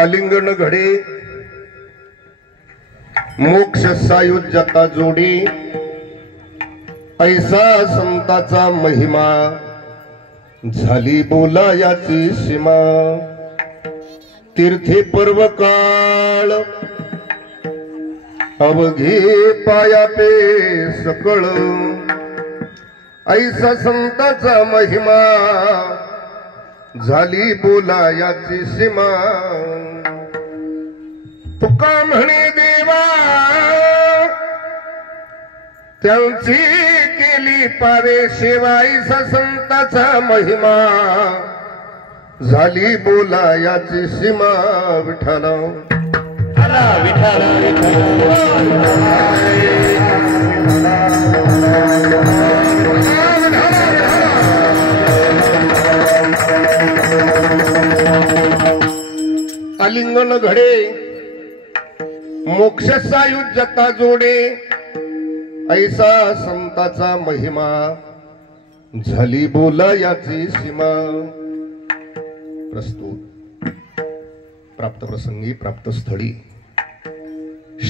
आलिंगन घडे मोक्ष सायुज्यता जोडी ऐसा संताचा महिमा झाली बोलायाची सीमा तीर्थे पर्व काळ अवघे पाया पे सकळ ऐसा संताचा महिमा झाली बोलायाची सीमा तुका म्हणे देवा त्यांची केली पावे सेवा ऐसा संताचा महिमा झाली बोलायाची सीमा विठ्ठला आलिंगन घडे मोक्ष सायुज्यता जोडे ऐसा संताचा महिमा झाली बोलायाची सीमा। प्रस्तुत प्राप्त प्रसंगी प्राप्त स्थळी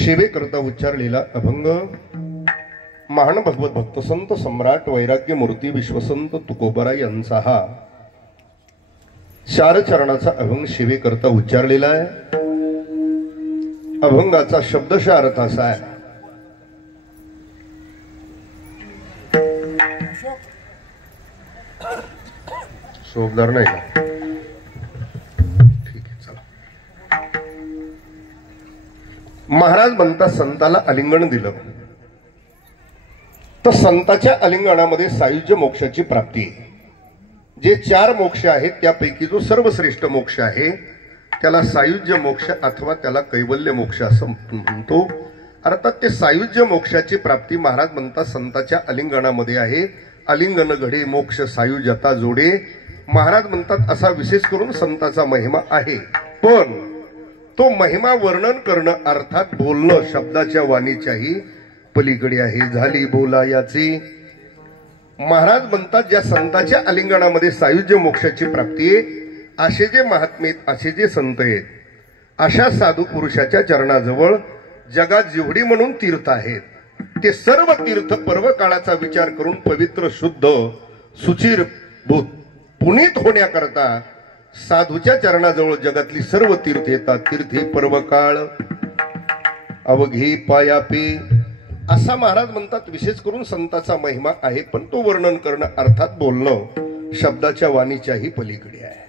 सेवेकरता उच्चारलेला अभंग महान भगवत भक्त संत सम्राट वैराग्य मूर्ती विश्वसंत तुकोबरा यांचा हा चार चरणाचा अभंग सेवेकरता उच्चारलेला आहे। अभंगाचा शब्दशः अर्थ असा आहे, शोभदार नाही का? ठीक आहे, चला। महाराज म्हणतात संताला आलिंगन दिलं तर संताच्या आलिंगनामध्ये सायुज्य मोक्षाची प्राप्ती आहे। जे चार मोक्ष आहेत त्यापैकी जो सर्वश्रेष्ठ मोक्ष आहे त्याला सायुज्य मोक्ष अथवा त्याला कैवल्य मोक्ष असं म्हणतो। अर्थात ते सायुज्य मोक्षाची प्राप्ती महाराज म्हणतात संताच्या आलिंगनामध्ये आहे। आलिंगन घडे मोक्ष सायुज्यता जोडे महाराज म्हणतात असा विशेष करून संताचा महिमा आहे। पण तो महिमा वर्णन करणं अर्थात बोलणं शब्दाच्या वाणीच्याही पलीकडे आहे। झाली बोलायाची महाराज म्हणतात ज्या संताच्या आलिंगनामध्ये सायुज्य मोक्षाची प्राप्ती आहे असे जे महात्मे असे जे संत आहेत अशा साधू पुरुषाच्या चरणाजवळ जगात जेवढी म्हणून तीर्थ आहेत ते सर्व तीर्थ पर्व काळाचा विचार करून पवित्र शुद्ध सुचिर पुनीत होण्याकरता साधूच्या चरणाजवळ जगातली सर्व तीर्थ येतात। तीर्थे पर्व काळ अवघे पायापे असा महाराज म्हणतात विशेष करून संताचा महिमा आहे। पण तो वर्णन करणं अर्थात बोलणं शब्दाच्या वाणीच्याही पलीकडे आहे।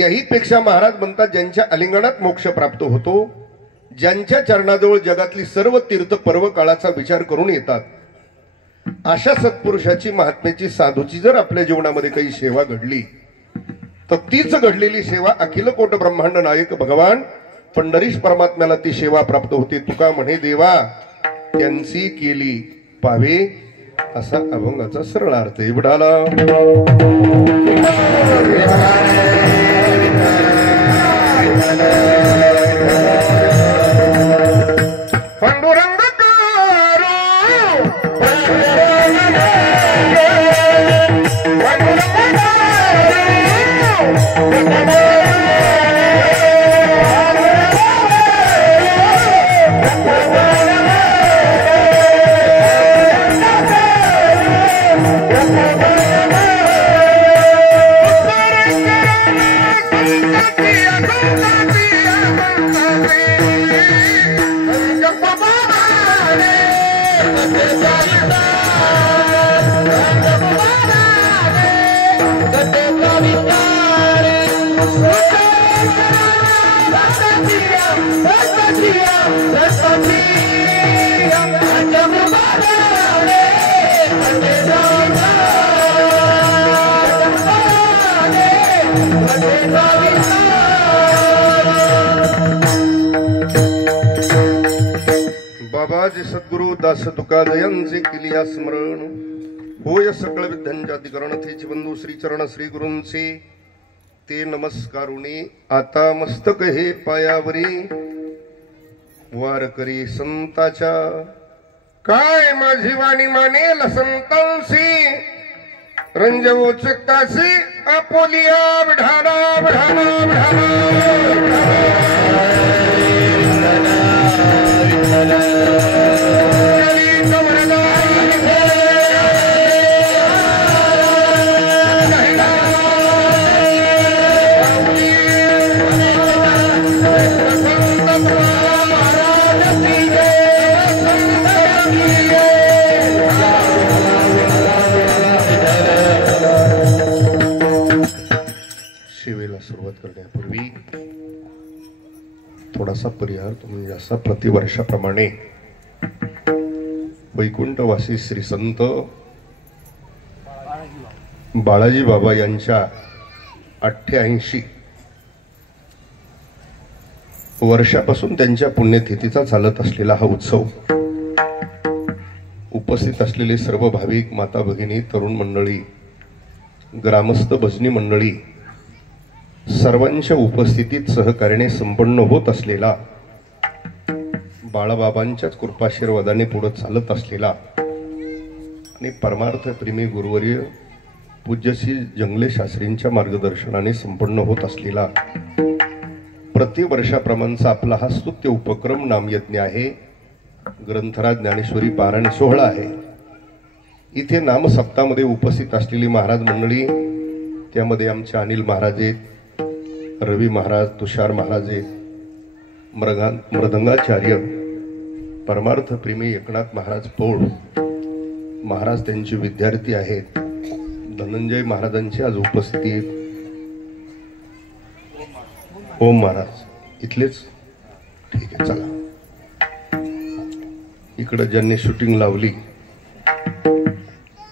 याही पेक्षा महाराज म्हणतात ज्यांच्या आलिंगनात मोक्ष प्राप्त होतो ज्यांच्या चरणाजवळ जगातली सर्व तीर्थ पर्व काळाचा विचार करून येतात अशा सत्पुरुषाची महात्म्याची साधूची जर आपल्या जीवनामध्ये काही सेवा घडली तर तीच घडलेली सेवा अखिल कोट ब्रह्मांड नायक भगवान पंढरीश परमात्म्याला ती सेवा प्राप्त होते. तुका म्हणे देवा त्यांची केली पावे, असा अभंगाचा सरळ अर्थ आहे. विठाला पांडुरंग बाबाजी सद्गुरु दास तुका जयांचे केलिया स्मरण. होय सकळ विद्यांच्या अधिकरण तेच बंधू श्री चरण श्री गुरूंचे ते नमस्कारुणी. आता मस्तक हे पायावरी वार करी संताच्या. काय माझी वाणी मानेल संतांशी, रंजवो चित्ताशी आपोलिया विढाला विढाला विढाला. सेवेला सुरुवात करण्यापूर्वी थोडासा परिहार. तुम्ही जसा प्रतिवर्षाप्रमाणे वैकुंठवासी श्री संत बाळाजी बाबा यांच्या 88 वर्षापासून त्यांच्या पुण्यतिथीचा चालत असलेला हा उत्सव, उपस्थित असलेले सर्व भाविक माता भगिनी, तरुण मंडळी, ग्रामस्थ, भजनी मंडळी, सर्वांच्या उपस्थितीत सहकार्याने संपन्न होत असलेला, बाळाबाबांच्याच कृपाशीर्वादाने पुढे चालत असलेला आणि परमार्थ प्रेमी गुरुवर्य पूज्यश्री जंगले शास्त्रींच्या मार्गदर्शनाने संपन्न होत असलेला प्रतिवर्षाप्रमाणचा आपला हा स्तुत्य उपक्रम नामयज्ञ आहे. ग्रंथराज ज्ञानेश्वरी पारायण सोहळा आहे. इथे नामसप्तामध्ये उपस्थित असलेली महाराज मंडळी, त्यामध्ये आमचे अनिल महाराज आहेत, रवी महाराज, तुषार महाराज आहेत, मृदंगाचार्य परमार्थ प्रेमी एकनाथ महाराज पौळ महाराज त्यांचे विद्यार्थी आहेत, धनंजय महाराजांची आज उपस्थिती आहेत, ओम महाराज इथलेच. ठीक आहे, चला. इकडे ज्यांनी शूटिंग लावली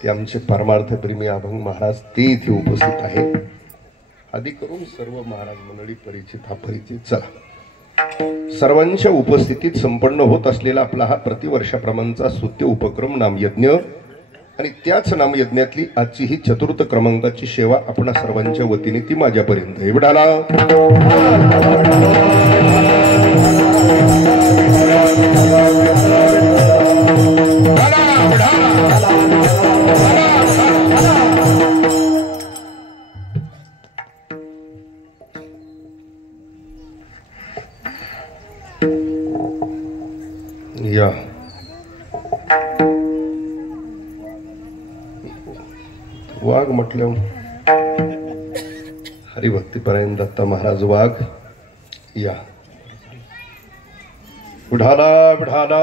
ते आमचे परमार्थ प्रेमी अभंग महाराज, ते इथे उपस्थित आहेत. आधी करून सर्व महाराज मंडळी परिचित अपरिचित. चला, सर्वांच्या उपस्थितीत संपन्न होत असलेला आपला हा प्रतिवर्षाप्रमाणचा स्तुत्य उपक्रम नामयज्ञ आणि त्याच नामयज्ञातली आजची ही 4th क्रमांकाची सेवा आपणा सर्वांच्या वतीने ती माझ्यापर्यंत एवढाला. या वाघ म्हटलं हरिभक्तीपर्यंत दत्ता महाराज वाघ. या विढाला विढाला.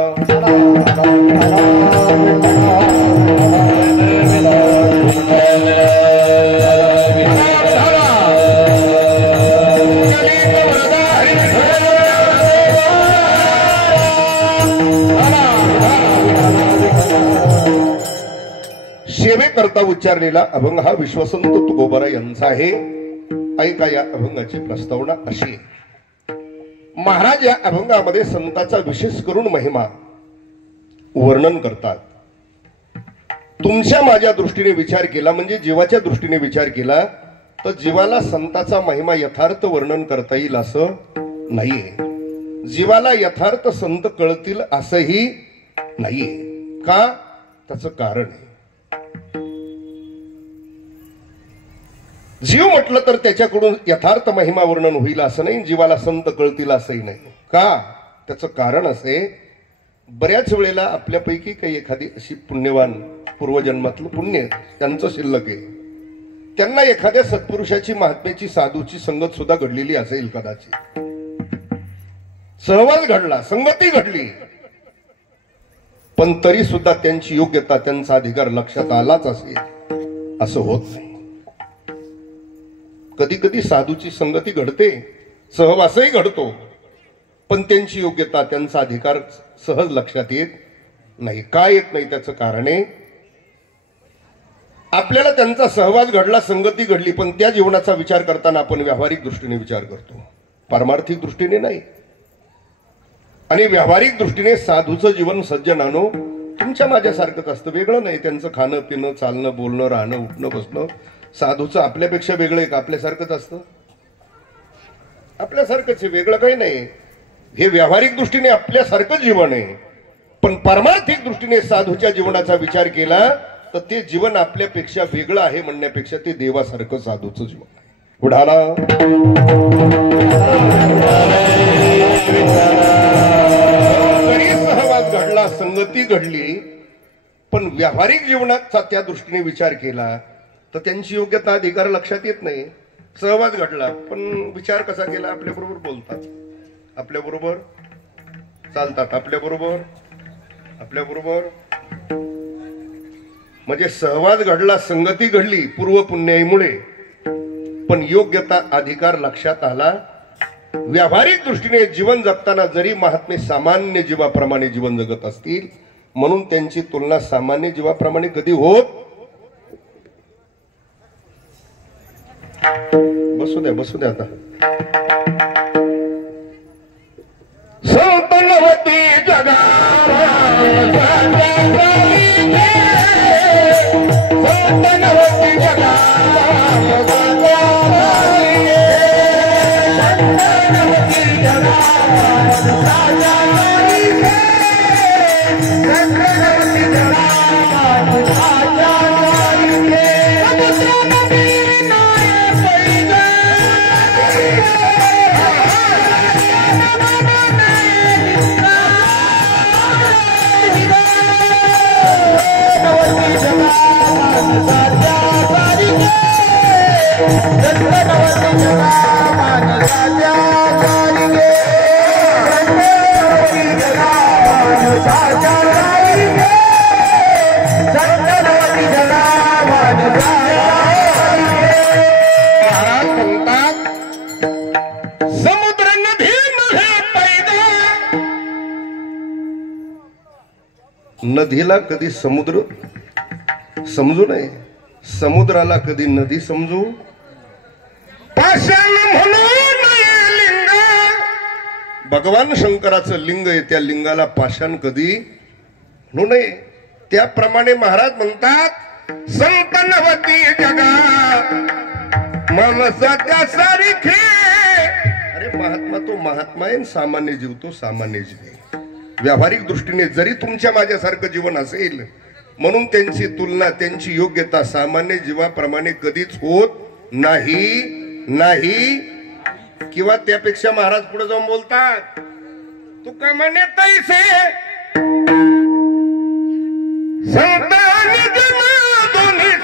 सेवेकरता उच्चारलेला अभंग हा विश्वसंत तुकोबारा यांचा आहे. ऐका या अभंगाची प्रस्तावना अशी आहे. महाराज या अभंगामध्ये संतांचा विशेष करून महिमा वर्णन करतात. तुमच्या माझ्या दृष्टीने विचार केला म्हणजे जीवाच्या दृष्टीने विचार केला तर जीवाला संतांचा महिमा यथार्थ वर्णन करता येईल असं नाहीये. जीवाला यथार्थ संत कळतील असंही नाहीये. का? त्याचं कारण आहे. जीव म्हटलं तर त्याच्याकडून यथार्थ महिमा वर्णन होईल असं नाही, जीवाला संत कळतील असंही नाही. का? त्याचं कारण असे, बऱ्याच वेळेला आपल्यापैकी काही एखादी अशी पुण्यवान पूर्वजन्मातलं पुण्य त्यांचं शिल्लक आहे, त्यांना एखाद्या सत्पुरुषाची महात्म्याची साधूची संगत सुद्धा घडलेली असेल, कदाचित सहवास घडला, संगती घडली, पण तरी सुद्धा त्यांची योग्यता त्यांचा अधिकार लक्षात आलाच असेल असं होत नाही. कधी कधी साधूची संगती घडते, सहवासही घडतो, पण त्यांची योग्यता त्यांचा अधिकार सहज लक्षात येत नाही. का येत नाही? त्याचं कारण आहे, आपल्याला त्यांचा सहवास घडला, संगती घडली, पण त्या जीवनाचा विचार करताना आपण व्यावहारिक दृष्टीने विचार करतो, पारमार्थिक दृष्टीने नाही. आणि व्यावहारिक दृष्टीने साधूचं जीवन सज्जनानो तुमच्या माझ्यासारखंच असतं, वेगळं नाही. त्यांचं खाणं पिणं चालणं बोलणं राहणं उठणं बसणं साधूचं आपल्यापेक्षा वेगळं आहे का? आपल्यासारखंच असतं, आपल्यासारखंच आहे, वेगळं काही नाही. हे व्यावहारिक दृष्टीने आपल्यासारखं जीवन आहे, पण पारमार्थिक दृष्टीने साधूच्या जीवनाचा विचार केला तर ते जीवन आपल्यापेक्षा वेगळं आहे म्हणण्यापेक्षा ते देवासारखं साधूचं जीवन आहे. उडाला जरी सहवास घडला, संगती घडली, पण व्यावहारिक जीवनाचा त्या दृष्टीने विचार केला तर त्यांची योग्यता अधिकार लक्षात येत नाही. सहवास घडला पण विचार कसा केला? आपल्याबरोबर बोलतात, आपल्याबरोबर चालतात, आपल्याबरोबर म्हणजे सहवास घडला, संगती घडली पूर्व पुण्याईमुळे, पण योग्यता अधिकार लक्षात आला. व्यावहारिक दृष्टीने जीवन जगताना जरी महात्मे सामान्य जीवाप्रमाणे जीवन जगत असतील, म्हणून त्यांची तुलना सामान्य जीवाप्रमाणे कधी होत. बसू द्या आता. संतनवती जगा नदीला कधी समुद्र समजू नये, समुद्राला कधी नदी समजू. पाषाण म्हणून लिंग, भगवान शंकराचं लिंग आहे, त्या लिंगाला पाषाण कधी म्हणू नये. त्याप्रमाणे महाराज म्हणतात संतनवती जगा मनसाच्या सारखे. अरे महात्मा तो महात्मा आहे, सामान्य जीव तो सामान्य जीव आहे. व्यावहारिक दृष्टीने जरी तुमच्या माझ्यासारखं जीवन असेल, म्हणून त्यांची तुलना त्यांची योग्यता सामान्य जीवाप्रमाणे कधीच होत नाही. किंवा त्यापेक्षा महाराज पुढे जाऊन बोलतात, तू का म्हणे तैसे संतांनी जन्म दोन्ही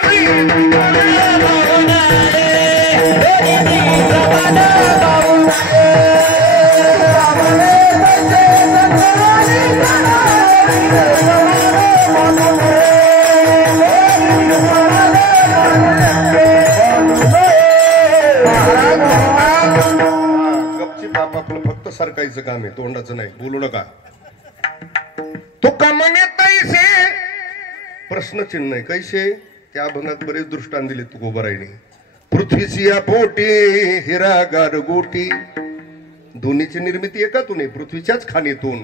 आपलं फक्त सरकायचं काम आहे, तोंडाचं नाही, बोलू नका. तो कमने तैसे प्रश्नचिन्ह आहे, कैसे? त्या अभंगात बरेच दृष्टांत दिले तुकोबारायने. पृथ्वीची या पोटी हिरा गारगोटी दोन्हीची निर्मिती एकातून आहे, पृथ्वीच्याच खाणीतून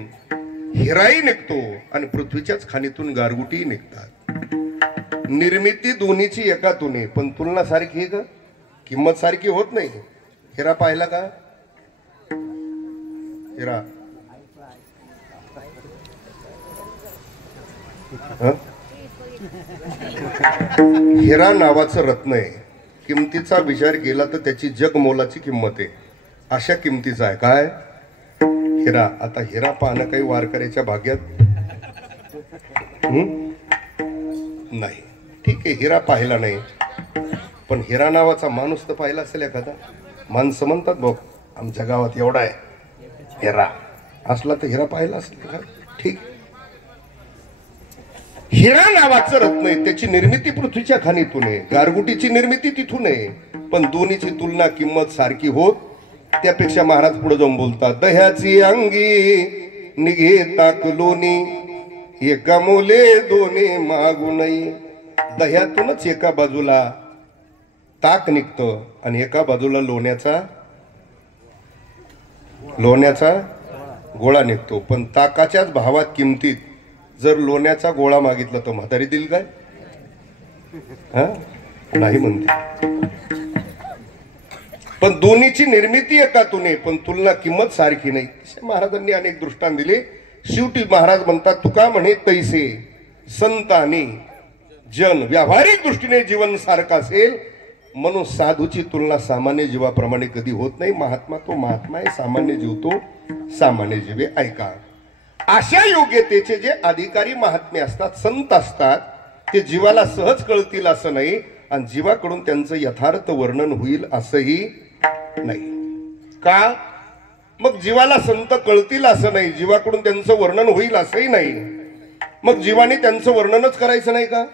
हिराही निघतो आणि पृथ्वीच्याच खाणीतून गारगुटीही निघतात. निर्मिती दोन्हीची एकातून आहे, पण तुलना सारखी आहे का? किंमत सारखी होत नाही. हिरा पाहिला का? हिरा हिरा नावाचं रत्न आहे. किमतीचा विचार केला तर त्याची जगमोलाची किंमत आहे. अशा किमतीचा आहे काय हिरा. आता हिरा पाहणं काही वारकऱ्याच्या भाग्यात नाही. ठीक आहे, हिरा पाहिला नाही, पण हिरा नावाचा माणूस तर पाहिला असेल एखादा. माणसं म्हणतात बघ आमच्या गावात एवढा आहे हिरा, असला तर हिरा पाहिला असेल का? ठीक. हिरा नावाचं रत्न आहे, त्याची निर्मिती पृथ्वीच्या खाणीतून आहे, गारगुटीची निर्मिती तिथून आहे, पण दोन्हीची तुलना किंमत सारखी होत. त्यापेक्षा महाराज पुढे जाऊन बोलतात, दह्याची अंगी निघे ताक लोणी, एका मोले दोन्ही मागू नये. दह्यातूनच एका बाजूला ताक निघतं आणि एका बाजूला लोण्याचा गोळा निघतो. पण ताकाच्याच भावात किमतीत जर लोण्याचा गोळा मागितला तर म्हातारी दिल काय? नाही म्हणते. पण दोन्हीची निर्मिती एकातून आहे, पण तुलना किंमत सारखी नाही. महाराजांनी अनेक दृष्टांत दिले. शेवटी महाराज म्हणतात, तुका म्हणे तैसे संत आणि जन. व्यावहारिक दृष्टीने जीवन सारखं असेल म्हणून साधूची तुलना सामान्य जीवाप्रमाणे कधी होत नाही. महात्मा तो महात्मा आहे, सामान्य जीव तो सामान्य जीव आहे. ऐका, अशा योग्यतेचे जे अधिकारी महात्मे असतात, संत असतात, ते जीवाला सहज कळतील असं नाही आणि जीवाकडून त्यांचं यथार्थ वर्णन होईल असंही नाही. का? मग जीवाला संत कळतील असं नाही, जीवाकडून त्यांचं वर्णन होईल असंही नाही. मग जीवाने त्यांचं वर्णनच करायचं नाही का?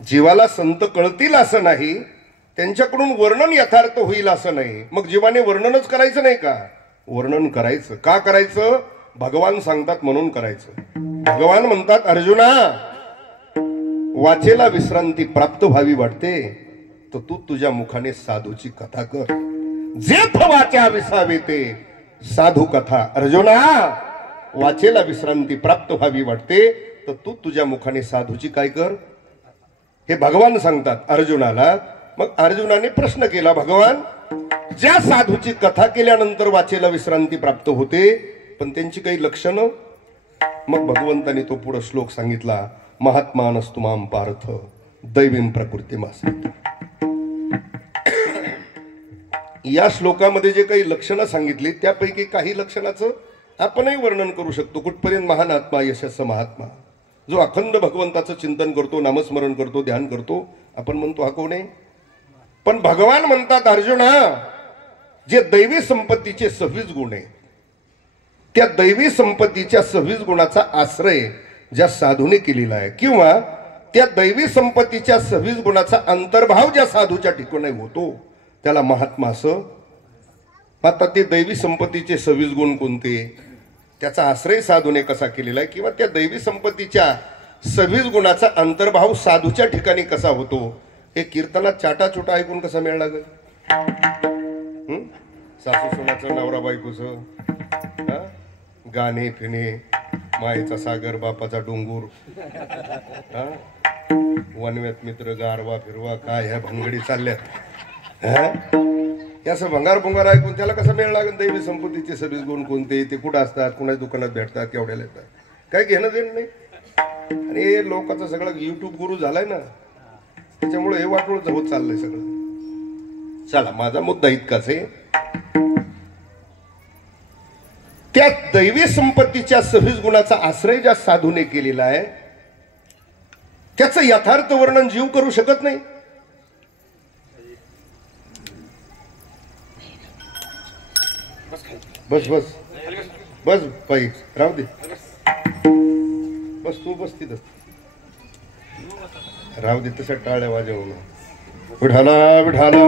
जीवाला संत कळतील असं नाही, त्यांच्याकडून वर्णन यथार्थ होईल असं नाही, मग जीवाने वर्णनच करायचं नाही का? वर्णन करायचं. का करायचं? भगवान सांगतात म्हणून करायचं. भगवान म्हणतात, अर्जुना वाचेला विश्रांती प्राप्त व्हावी वाटते तर तू तुझ्या मुखाने साधूची कथा कर. जेथ वाचा विसावे ते साधू कथा. अर्जुना वाचेला विश्रांती प्राप्त व्हावी वाटते तर तू तुझ्या मुखाने साधूची काय कर, हे भगवान सांगतात अर्जुनाला. मग अर्जुनाने प्रश्न केला, भगवान ज्या साधूची कथा केल्यानंतर वाचेला विश्रांती प्राप्त होते पण त्यांची काही लक्षणं. मग भगवंताने तो पुढे श्लोक सांगितला, महात्मानस्तु मां पार्थ दैवीं प्रकृतिमासीत्. या श्लोकामध्ये जे काही लक्षणं सांगितली त्यापैकी काही लक्षणाचं आपणही वर्णन करू शकतो. कुठपर्यंत महान आत्मा यशस्वी महात्मा जो अखंड भगवंताचं चिंतन करतो, नामस्मरण करतो, ध्यान करतो, आपण म्हणतो हा कोण आहे? पण भगवान म्हणतात, अर्जुना जे दैवी संपत्तीचे 26 गुण आहेत, त्या दैवी संपत्तीच्या 26 गुणाचा आश्रय ज्या साधूने केलेला आहे किंवा त्या दैवी संपत्तीच्या 26 गुणाचा अंतर्भाव ज्या साधूच्या ठिकाणी होतो त्याला महात्मा असं. आता ते दैवी संपत्तीचे 26 गुण कोणते, त्याचा आश्रय साधूने कसा केलेला आहे किंवा त्या दैवी संपत्तीच्या 26 गुणाचा अंतर्भाव साधूच्या ठिकाणी कसा होतो, हे कीर्तनात चाटा चोटा ऐकून कसा मिळाला लागेल? सासू सोनाचं, नवरा बायकोचं, गाणे फिणे, मायेचा सागर बापाचा डोंगूर, वनव्यात मित्र, गारवा फिरवा, काय ह्या भंगडी चालल्यात. असं भंगार भुंगार ऐकून त्याला कसं मिळालं लागेल? दैवी संपत्तीचे 26 गुण कोणते, ते कुठं असतात, कुणाच्या दुकानात भेटतात, केवढ्याला येतात, काय घेणं देणं नाही. आणि लोकांचा सगळा युट्यूब गुरु झालाय ना, त्याच्यामुळे हे वाटोळ होत चाललंय सगळं. चला, माझा मुद्दा इतकाच आहे, त्या दैवी संपत्तीच्या 26 गुणाचा आश्रय ज्या साधूने केलेला आहे त्याचं यथार्थ वर्णन जीव करू शकत नाही. बस बस बस बाई, राहू दे, बस तू बस तिथं, राहू दे तसं टाळ्या वाजवून. विठाला विठाला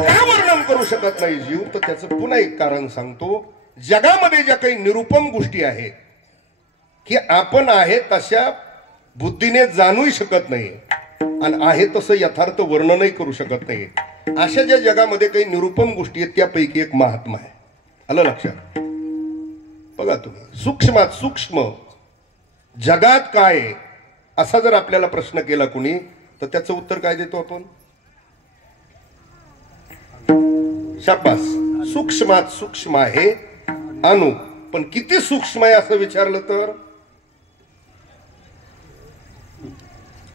का वर्णन करू शकत नाही जीव? तर त्याचं पुन्हा एक कारण सांगतो. जगामध्ये ज्या काही निरुपम गोष्टी आहेत की आपण आहे तशा बुद्धीने जाणूही शकत नाही आणि आहे तसं यथार्थ वर्णनही करू शकत नाही, अशा ज्या जगामध्ये काही निरुपम गोष्टी आहेत त्यापैकी एक महात्मा आहे. आलं लक्षात? बघा तुम्ही, सूक्ष्मात सूक्ष्म जगात काय आहे असा जर आपल्याला प्रश्न केला कुणी तर त्याचं उत्तर काय देतो आपण? शाबास, सूक्ष्मात सूक्ष्म आहे अणु. पण किती सूक्ष्म आहे असं विचारलं तर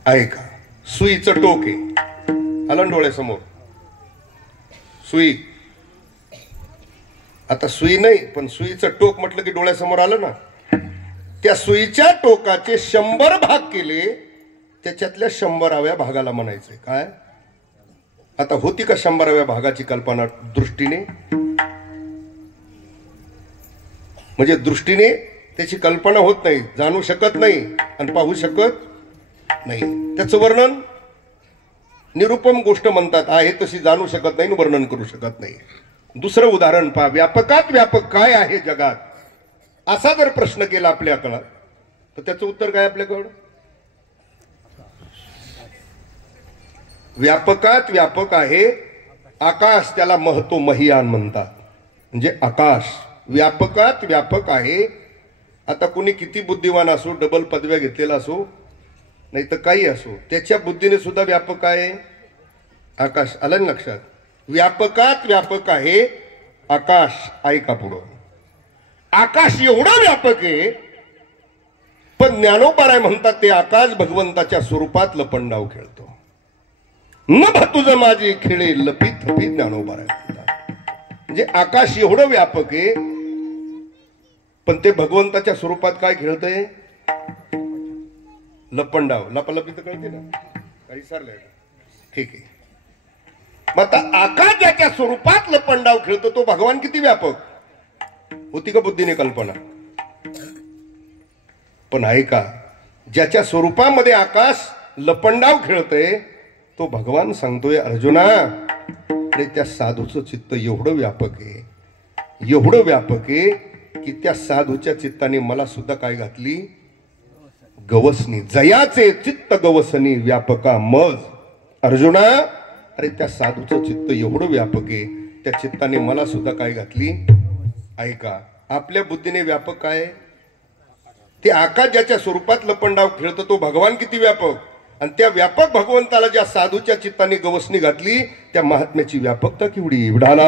आहे का? सुईचं टोक आहे, आलं डोळ्यासमोर सुई. आता सुई नाही पण सुईचं टोक म्हटलं की डोळ्यासमोर आलं ना. त्या सुईच्या टोकाचे 100 भाग केले, त्याच्यातल्या 100व्या भागाला म्हणायचंय काय? आता होती का 100व्या भागाची कल्पना दृष्टीने? म्हणजे दृष्टीने त्याची कल्पना होत नाही, जाणू शकत नाही आणि पाहू शकत नाही. त्याचं वर्णन निरुपम गोष्ट म्हणतात, आहे तशी जाणू शकत नाही, वर्णन करू शकत नाही. दुसरं उदाहरण पहा, व्यापकात व्यापक काय आहे जगात असा जर प्रश्न केला आपल्याकडं तर त्याचं उत्तर काय आपल्याकडं? व्यापकात व्यापक आहे आकाश, त्याला महतो महियान म्हणतात. म्हणजे आकाश व्यापकात व्यापक आहे. आता कोणी किती बुद्धिवान असो, डबल पदव्या घेतलेला असो, नाही तर काही असो, त्याच्या बुद्धीने सुद्धा व्यापक आहे आकाश. आलं ना लक्षात? व्यापकात व्यापक आहे आकाश. ऐका पुढं, आकाश एवढं व्यापक आहे पण ज्ञानोबा म्हणतात ते आकाश भगवंताच्या स्वरूपात लपंडाव खेळतो. न तुझ माझी खेळे लपित लपित ज्ञानोबा म्हणतात. म्हणजे आकाश एवढं व्यापक आहे पण ते भगवंताच्या स्वरूपात काय खेळतंय? लपंडाव. लपालपी तर कळते ना, काही सरलंय. ठीक आहे. मग आता आकाश ज्याच्या स्वरूपात लपंडाव खेळतो तो भगवान किती व्यापक? होती का बुद्धीने कल्पना? पण आहे का ज्याच्या स्वरूपामध्ये आकाश लपंडाव खेळतोय तो भगवान सांगतोय अर्जुना, अरे त्या साधूचं चित्त एवढं व्यापक आहे, एवढं व्यापक आहे की त्या साधूच्या चित्ताने मला सुद्धा काय घातली? गवसनी. जयाचे चित्त गवसनी व्यापका मज. अर्जुना, अरे त्या साधूचं चित्त एवढं व्यापक आहे, त्या चित्ताने मला सुद्धा काय घातली? ऐका, आपल्या बुद्धीने व्यापक काय? ते आकाश ज्याच्या स्वरूपात लपंडाव खेळतो तो भगवान किती व्यापक? आणि त्या व्यापक भगवंताला ज्या साधूच्या चित्ताने गवसणी घातली त्या महात्म्याची व्यापकता केवढी? विढाला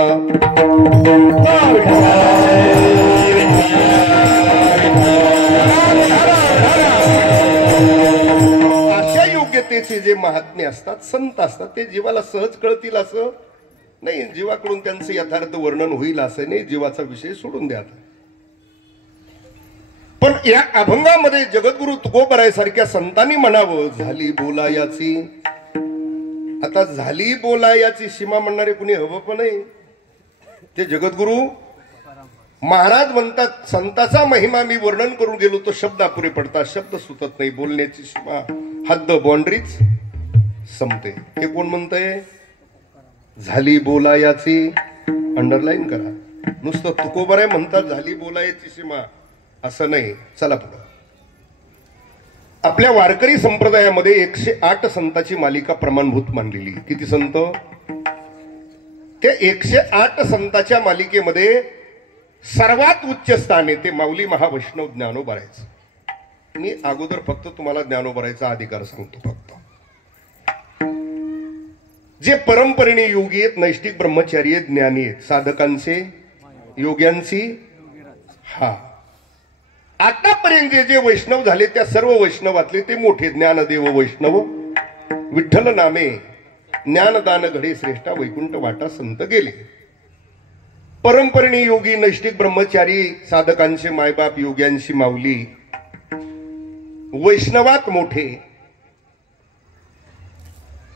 अशा योग्यतेचे जे महात्मे असतात, संत असतात, ते जीवाला सहज कळतील असं नाही, जीवाकडून त्यांचं यथार्थ वर्णन होईल असं नाही, जीवाचा विषय सोडून द्या. पण या अभंगामध्ये जगद्गुरु तुकोबरायसारख्या संतांनी म्हणावं, झाली बोलायाची. आता झाली बोलायाची सीमा म्हणणारे कुणी हवं पण नाही. ते जगद्गुरु महाराज म्हणतात, संताचा महिमा मी वर्णन करून गेलो तो शब्द अपुरे पडतात, शब्द सुचत नाही, बोलण्याची सीमा हद्द बाउंड्रीज संपते. हे कोण म्हणतंय? झाली बोलायाची. अंडरलाईन करा. नुसतं तुकोबराय म्हणतात झाली बोलायाची सीमा असं नाही. चला पुढे. आपल्या वारकरी संप्रदायामध्ये 108 संतांची मालिका प्रमाणभूत मानलेली. किती संत? त्या 108 संतांच्या मालिकेमध्ये सर्वात उच्च स्थान आहे ते माऊली महावैष्णव ज्ञानोबारायचं. मी अगोदर फक्त तुम्हाला ज्ञानोबारायचा अधिकार सांगतो. फक्त जे परंपरेने योगी आहेत, नैष्टिक ब्रह्मचारी आहेत, ज्ञानी आहेत, साधकांचे, योग्यांची, हा आतापर्यंत जे वैष्णव झाले त्या सर्व वैष्णवातले ते मोठे ज्ञानदेव वैष्णव. विठ्ठल नामे ज्ञानदान घडे श्रेष्ठा वैकुंठ वाटा संत गेले. परंपरेने योगी, नैष्टिक ब्रह्मचारी, साधकांचे मायबाप, योग्यांशी माऊली, वैष्णवात मोठे.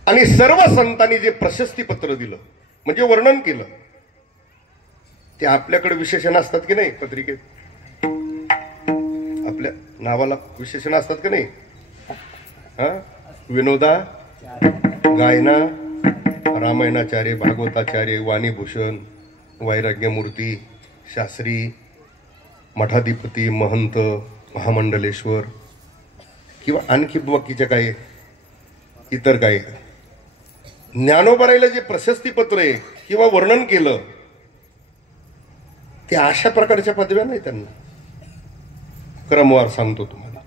आणि सर्व संतांनी जे प्रशस्ती पत्र दिलं म्हणजे वर्णन केलं ते आपल्याकडे विशेषण असतात की नाही? पत्रिकेत आपल्या नावाला विशेषण असतात की नाही? विनोदा, गायना, रामायणाचार्य, भागवताचार्य, वाणीभूषण, वैराग्यमूर्ती, शास्त्री, मठाधिपती, महंत, महामंडलेश्वर, किंवा आणखी बाकीच्या काय इतर काय ज्ञानोबारायला जे प्रशस्तीपत्र आहे किंवा वर्णन केलं ते अशा प्रकारच्या पदव्या नाही त्यांना. क्रमवार सांगतो तुम्हाला.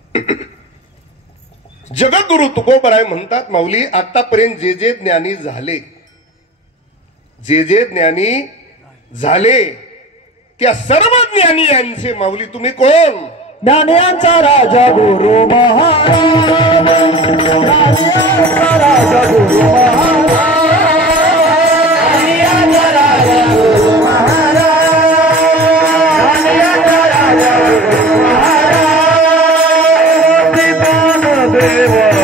जगद्गुरु तुकोबराय म्हणतात, माऊली आतापर्यंत जे जे ज्ञानी झाले, जे जे ज्ञानी झाले त्या सर्व ज्ञानी यांचे माऊली तुम्ही कोण? ज्ञानियांचा राजा गुरु महाराज, ज्ञानियांचा राजा गुरु महाराज, ज्ञानियांचा राजा गुरु महाराज, ज्ञानियांचा राजा गुरु महाराज. ज्ञान देव तुम्हारे,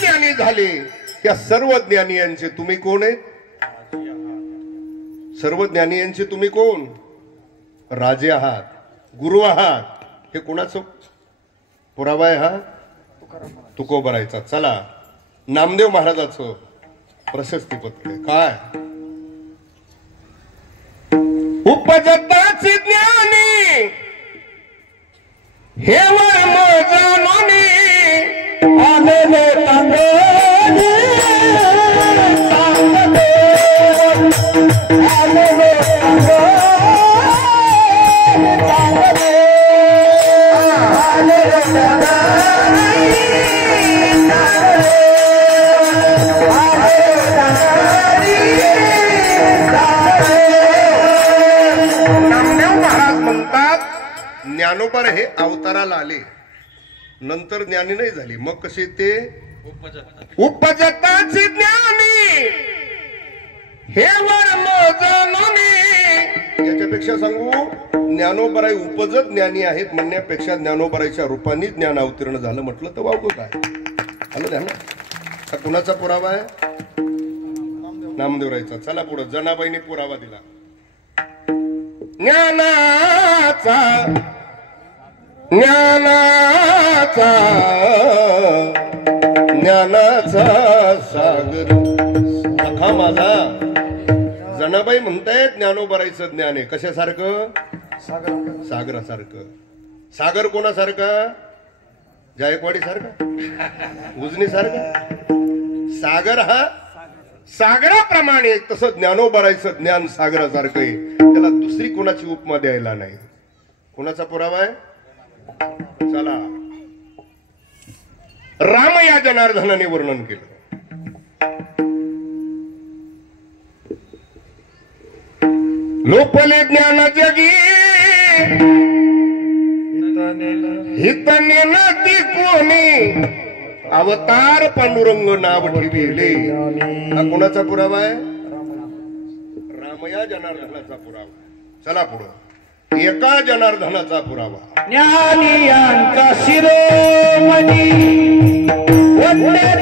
ज्ञान देव तुम्हारे, त्या सर्व ज्ञानियांचे तुम्ही कोण आहेत? सर्व ज्ञानियांचे तुम्ही कोण? राजे आहात, गुरु आहात. हे कोणाचं पुरावा आहे? हा तुकोबरायचा. चला, नामदेव महाराजाचं प्रशस्तीपत्र आहे. काय? उपजताचे ज्ञानी हे वर्म जाणोनी आलेले तांबे ज्ञानोबर हे अवताराला आले, नंतर ज्ञानी नाही झाले. मग कसे ते? उपजताचे ज्ञानी हे वर्म जाणोनी. याच्यापेक्षा सांगू, ज्ञानोबराय उपजत ज्ञानी आहेत म्हणण्यापेक्षा ज्ञानोबरायच्या रूपाने ज्ञान अवतीर्ण झालं म्हटलं तर वावगं काय? आलं ध्यान. हा कुणाचा पुरावा आहे? नामदेवरायचा. चला पुढे. जनाबाईने पुरावा दिला ज्ञानाचा. ज्ञानाचा ज्ञानाचा सागर सखा माझा. जनाबाई म्हणतायत ज्ञानोबरायचं ज्ञान आहे. कशासारखं? सागरासारखं. सागर कोणासारखा? जायकवाडी सारखा, उजनी सारखा. सागर हा सागराप्रमाणे, तसं ज्ञानोबरायचं ज्ञान सागरासारखं आहे. त्याला दुसरी कोणाची उपमा द्यायला नाही. कोणाचा पुरावा आहे? चला, राम या जनार्दनाने वर्णन केलं. लोपले ज्ञान जगी हितने नदी कोणी अवतार पांडुरंग नाव ठेविले. हा कोणाचा पुरावा आहे? रामया जनार्दनाचा पुरावा. चला पुढं. एका जनार्दनाचा पुरावा. ज्ञानियांचा शिरोमणी वंदे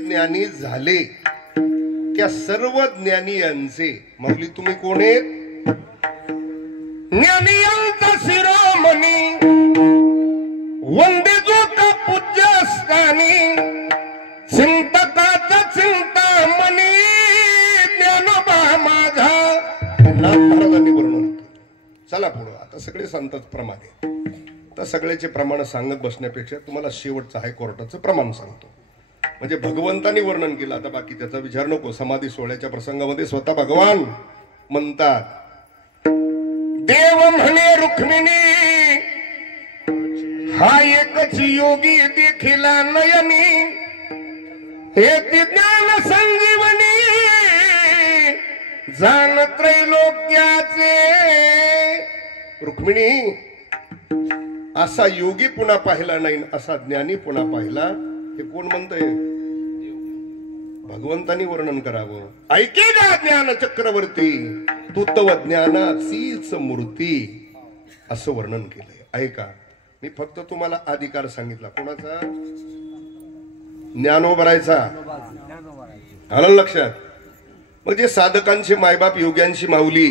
ज्ञानी झाले त्या सर्व ज्ञानियांचे माऊली तुम्ही कोण आहेत? ज्ञानियांचा शिरोमणी वंदे जो का पूज्य स्थानी चिंतकाचा चिंता नाथ महाराजांनी वर्णन केलं. चला पुढं. आता सगळे संतच प्रमाण आहे. तर सगळ्याचे प्रमाण सांगत बसण्यापेक्षा तुम्हाला शेवटचं हायकोर्टाचं प्रमाण सांगतो. म्हणजे भगवंतांनी वर्णन केलं. आता बाकी त्याचा विचार नको. समाधी सोहळ्याच्या प्रसंगामध्ये स्वतः भगवान म्हणतात, देव म्हणे रुक्मिणी हा एकच योगी देखिला नयनी, हे ज्ञान संजीवनी जाण त्रैलोक्याचे. रुक्मिणी असा योगी पुन्हा पाहिला नाही, असा ज्ञानी पुन्हा पाहिला. हे कोण म्हणतंय? भगवंतानी वर्णन करावं. ऐके ना ज्ञान चक्रवर्ती, तू तव ज्ञानाचीच मूर्ती, असं वर्णन केलंय. ऐका, मी फक्त तुम्हाला अधिकार सांगितला. कोणाचा? ज्ञानोबरायचा. आलं लक्षात? म्हणजे साधकांचे मायबाप, योग्यांची माऊली,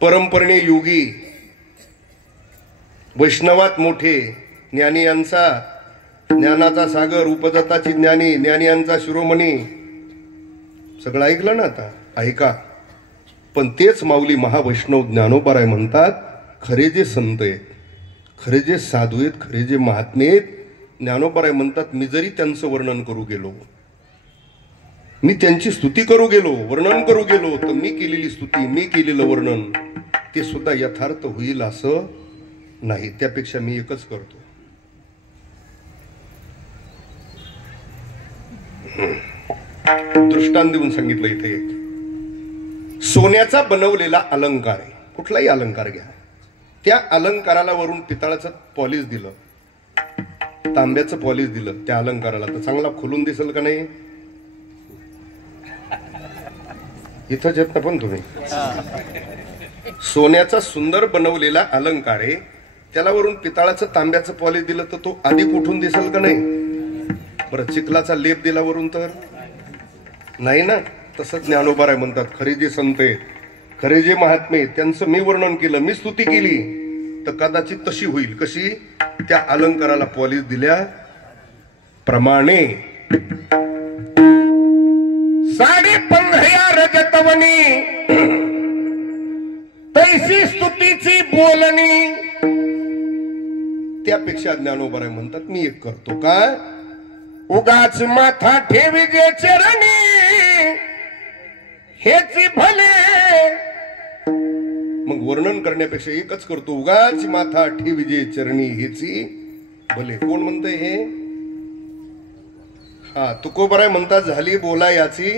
परंपरेने योगी, वैष्णवात मोठे, ज्ञानी यांचा ज्ञानाचा सागर, उपजताची ज्ञानी, ज्ञानी यांचा शिरोमणी, सगळं ऐकलं ना? आता ऐका. पण तेच माऊली महावैष्णव ज्ञानोबाराय म्हणतात, खरे जे संत आहेत, खरे जे साधू आहेत, खरे जे महात्मे आहेत, ज्ञानोबाराय म्हणतात, मी जरी त्यांचं वर्णन करू गेलो, मी त्यांची स्तुती करू गेलो, वर्णन करू गेलो, तर मी केलेली स्तुती, मी केलेलं वर्णन ते सुद्धा यथार्थ होईल असं नाही. त्यापेक्षा मी एकच करतो. दृष्टांत देऊन सांगितलं इथे. सोन्याचा बनवलेला अलंकार आहे. कुठलाही अलंकार घ्या, त्या अलंकाराला वरून पितळाचं पॉलिश दिलं, तांब्याचं पॉलिश दिलं त्या अलंकाराला, तर चांगला खुलून दिसेल का नाही? इथंच येत ना पण तुम्ही. सोन्याचा सुंदर बनवलेला अलंकार आहे, त्याला वरून पितळाचं तांब्याचं पॉलिश दिलं तर तो अधिक उठून दिसेल का नाही? बरं, चिखलाचा लेप दिला वरून तर नाही ना. तसंच ज्ञानोबाराय म्हणतात, खरे जे संत आहेत, खरे जे महात्मे, त्यांचं मी वर्णन केलं, मी स्तुती केली, तर कदाचित तशी होईल. कशी? त्या अलंकाराला पॉलिश दिल्या प्रमाणे. 15.5 रजतवनी तैसी स्तुतीची बोलणी. त्यापेक्षा ज्ञानोबाराय म्हणतात, मी एक करतो. काय? उगाच माथा ठेवी जे चरणी, हेची भले. मग वर्णन करण्यापेक्षा एकच करतो. उगाच माथा ठेवी जे चरणी, हेची भले. कोण म्हणतंय हे? हा, तुकोबाराय म्हणतात, झाली बोला याची.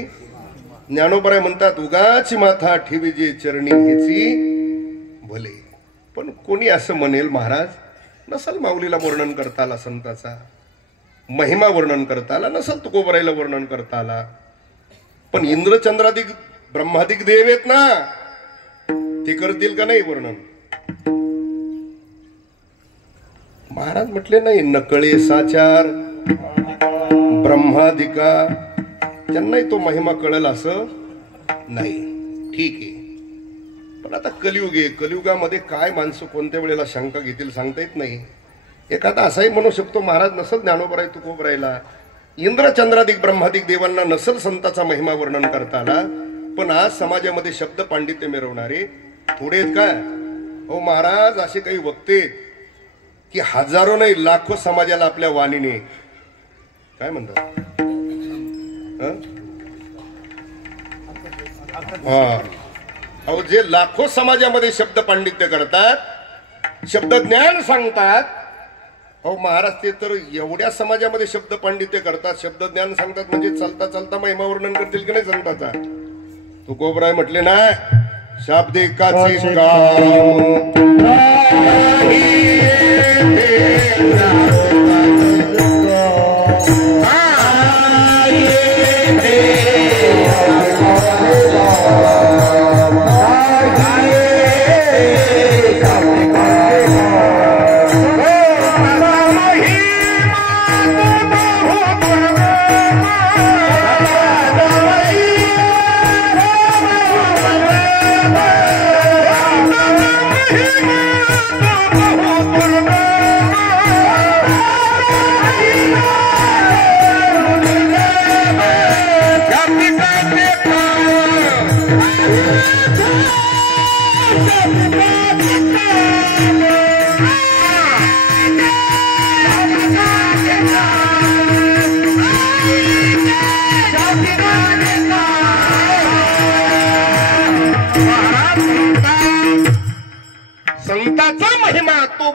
ज्ञानोबाराय म्हणतात, उगाच माथा ठेवी जे चरणी, हेची भले. पण कोणी असं म्हणेल, महाराज नसल माऊलीला वर्णन करता आला, संताचा महिमा वर्णन करता आला नसल, तुकोबारायला वर्णन करता आला, पण इंद्रचंद्राधिक ब्रह्माधिक देव आहेत ना, ते करतील का नाही वर्णन? महाराज म्हटले नाही, नकळे साचार ब्रह्माधिका, त्यांनाही तो महिमा कळेल असं नाही. ठीक आहे, पण आता कलियुग आहे. कलियुगामध्ये काय माणसं कोणत्या वेळेला शंका घेतील सांगता येत नाही. एखादा असाही म्हणू शकतो, महाराज नसल ज्ञानोबाराय तुकोबारायला इंद्रचंद्राधिक ब्रह्माधिक देवांना नसल संताचा महिमा वर्णन करता आला, पण आज समाजामध्ये शब्द पांडित्य मिरवणारे थोडे आहेत का? हो महाराज, असे काही वक्ते की हजारो नाही लाखो समाजाला आपल्या वाणीने काय म्हणतात, अहो जे लाखो समाजामध्ये शब्द पांडित्य करतात, शब्द ज्ञान सांगतात. अहो महाराज, ते तर एवढ्या समाजामध्ये शब्द पांडित्य करतात, शब्द ज्ञान सांगतात, म्हणजे चालता चालता महिमा वर्णन करतील की नाही संताचा? तुकोबाराय म्हटले ना, शाब्दिकाचे काम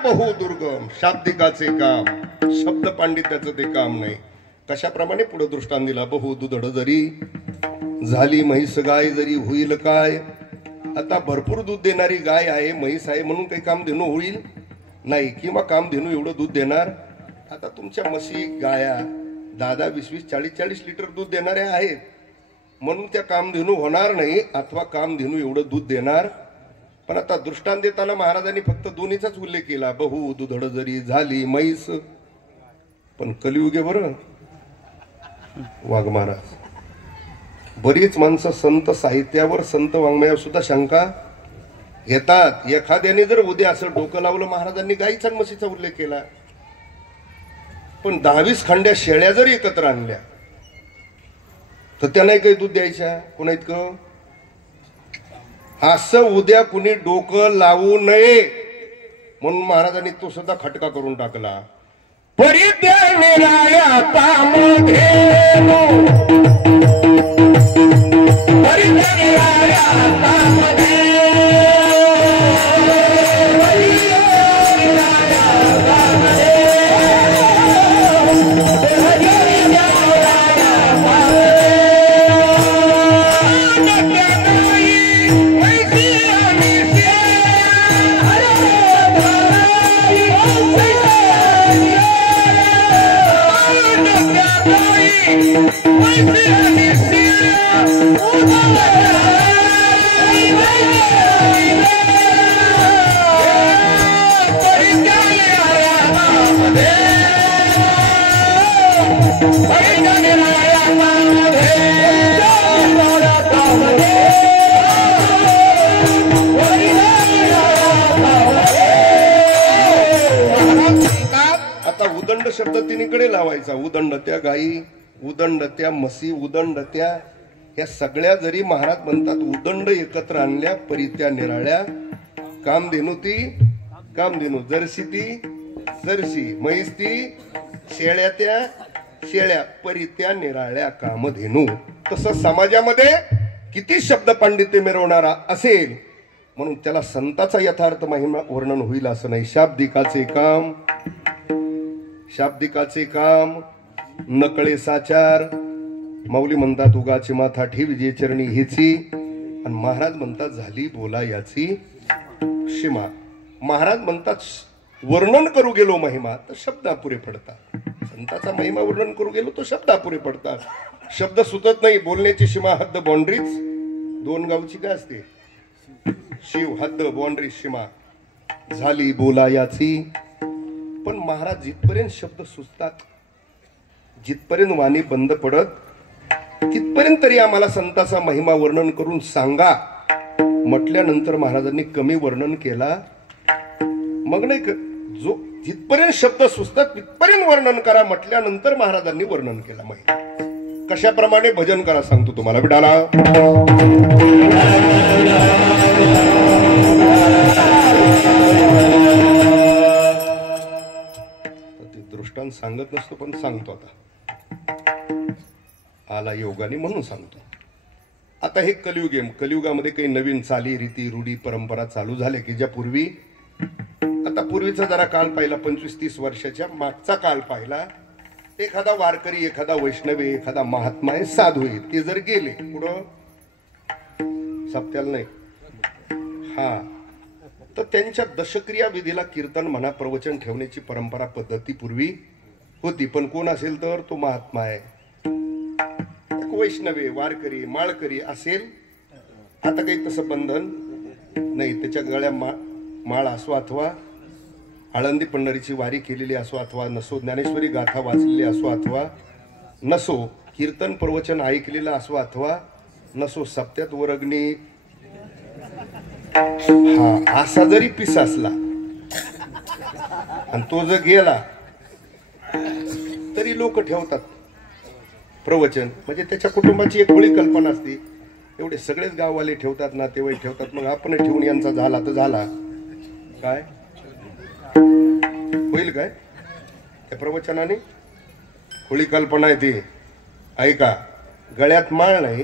बहु दुर्गम. शाब्दिकाचे काम, शब्द पांडित्याचं ते काम नाही. कशाप्रमाणे पुढे दृष्टांत दिला. बहु दुधड जरी झाली म्हैस गाय जरी होईल काय. आता भरपूर दूध देणारी गाय आहे, म्हैस आहे म्हणून काही कामधेनू होईल नाही, किंवा कामधेनू एवढं दूध देणार. आता तुमच्या म्हशी गाया 10-10, 20-20, 40-40 लिटर दूध देणाऱ्या आहेत म्हणून त्या कामधेनू होणार नाही, अथवा कामधेनू एवढं दूध देणार. पण आता दृष्टांत देताना महाराजांनी फक्त दोन्हीचाच उल्लेख केला. बहु दुधड जरी झाली म्हैस. पण कलियुगे बरं वाघ महाराज, बरीच माणसं संत साहित्यावर, संत वाङ्मयावर सुद्धा शंका घेतात. एखाद्याने जर उद्या असं डोकं लावलं, महाराजांनी गाईचा आणि म्हशीचा उल्लेख केला, पण 10-20 खंड्या शेळ्या जरी एकत्र आणल्या तर त्यांनाही काही दूध द्यायच्या कोणा इतकं. असं उद्या कुणी डोकं लावू नये म्हणून महाराजांनी तो सुद्धा खटका करून टाकला. परित्याग कामधेनु उदंड शब्द तिन्हीकडे लावायचा. उदंड त्या गायी, उदंड त्या म्हशी, उदंड त्या या सगळ्या जरी महाराज म्हणतात उदंड एकत्र आणल्या परित्या निराळ्या. कामधेनू ती कामधेनू, जर्सी ती जर्सी, म्हैस ती शेळ्या त्या शेळ्या, परित्या निराळ्या कामधेनू. तसं समाजामध्ये किती शब्द पांडित्य मिरवणारा असेल म्हणून त्याला संताचा यथार्थ महिमा वर्णन होईल असं नाही. शाब्दिकाचे काम, शाब्दिकाचे काम नकळे साचार. माऊली म्हणतात उगाची माथा ठेवी जे चरणी हिची, आणि महाराज म्हणतात झाली बोला याची सीमा. महाराज म्हणतात वर्णन करू गेलो महिमा तर शब्द अपुरे पडतात. संताचा महिमा वर्णन करू गेलो तो शब्द अपुरे पडतात. शब्द सुचत नाही. बोलण्याची सीमा, हद्द, बाउंड्रीज. दोन गावची काय असते? शिव, हद्द, बाउंड्री, सीमा. झाली बोला याची. पण महाराज जिथपर्यंत शब्द सुचतात, जिथपर्यंत वाणी बंद पडत, तिथपर्यंत तरी आम्हाला संताचा महिमा वर्णन करून सांगा म्हटल्यानंतर महाराजांनी कमी वर्णन केला. मग नाही जो जिथपर्यंत शब्द सुचतात तिथपर्यंत वर्णन करा म्हटल्यानंतर महाराजांनी वर्णन केला महिमा. कशाप्रमाणे भजन करा सांगतो तुम्हाला बिडाला. दृष्टांत सांगत नसतो पण सांगतो. आता आला योगाने म्हणून सांगतो. आता हे कलियुग आहे. कलियुगामध्ये काही नवीन चाली, रीती, रूढी, परंपरा चालू झाल्या की ज्या पूर्वी, आता पूर्वीचा जरा काळ पाहिला, 25-30 वर्षाच्या मागचा काळ पाहिला. एखादा वारकरी, एखादा वैष्णवी, एखादा महात्मा आहे, साधू आहे, ते जर गेले पुढं सप्त्याला नाही हा, तर त्यांच्या दशक्रिया विधीला कीर्तन म्हणा, प्रवचन ठेवण्याची परंपरा पद्धती पूर्वी होती. पण कोण असेल तर तो महात्मा आहे, वैष्णवी, वारकरी, माळकरी असेल. आता काही तसं बंधन नाही. त्याच्या गळ्या माळ असो, अथवा आळंदी पंढरीची वारी केलेली असो, अथवा नसो, ज्ञानेश्वरी गाथा वाचलेली असो, अथवा नसो, कीर्तन प्रवचन ऐकलेलं असो, अथवा नसो, सप्त्यात वरगणी हा असा जरी पिस असला आणि तो जर गेला तरी लोक ठेवतात प्रवचन. म्हणजे त्याच्या कुटुंबाची एक थोडी कल्पना असते. एवढे सगळेच गाववाले ठेवतात, नातेवाईक ठेवतात, मग आपण ठेवून यांचा झाला तर झाला काय होईल काय त्या प्रवचनाने? थोडी कल्पना आहे ती. ऐका, गळ्यात माळ नाही,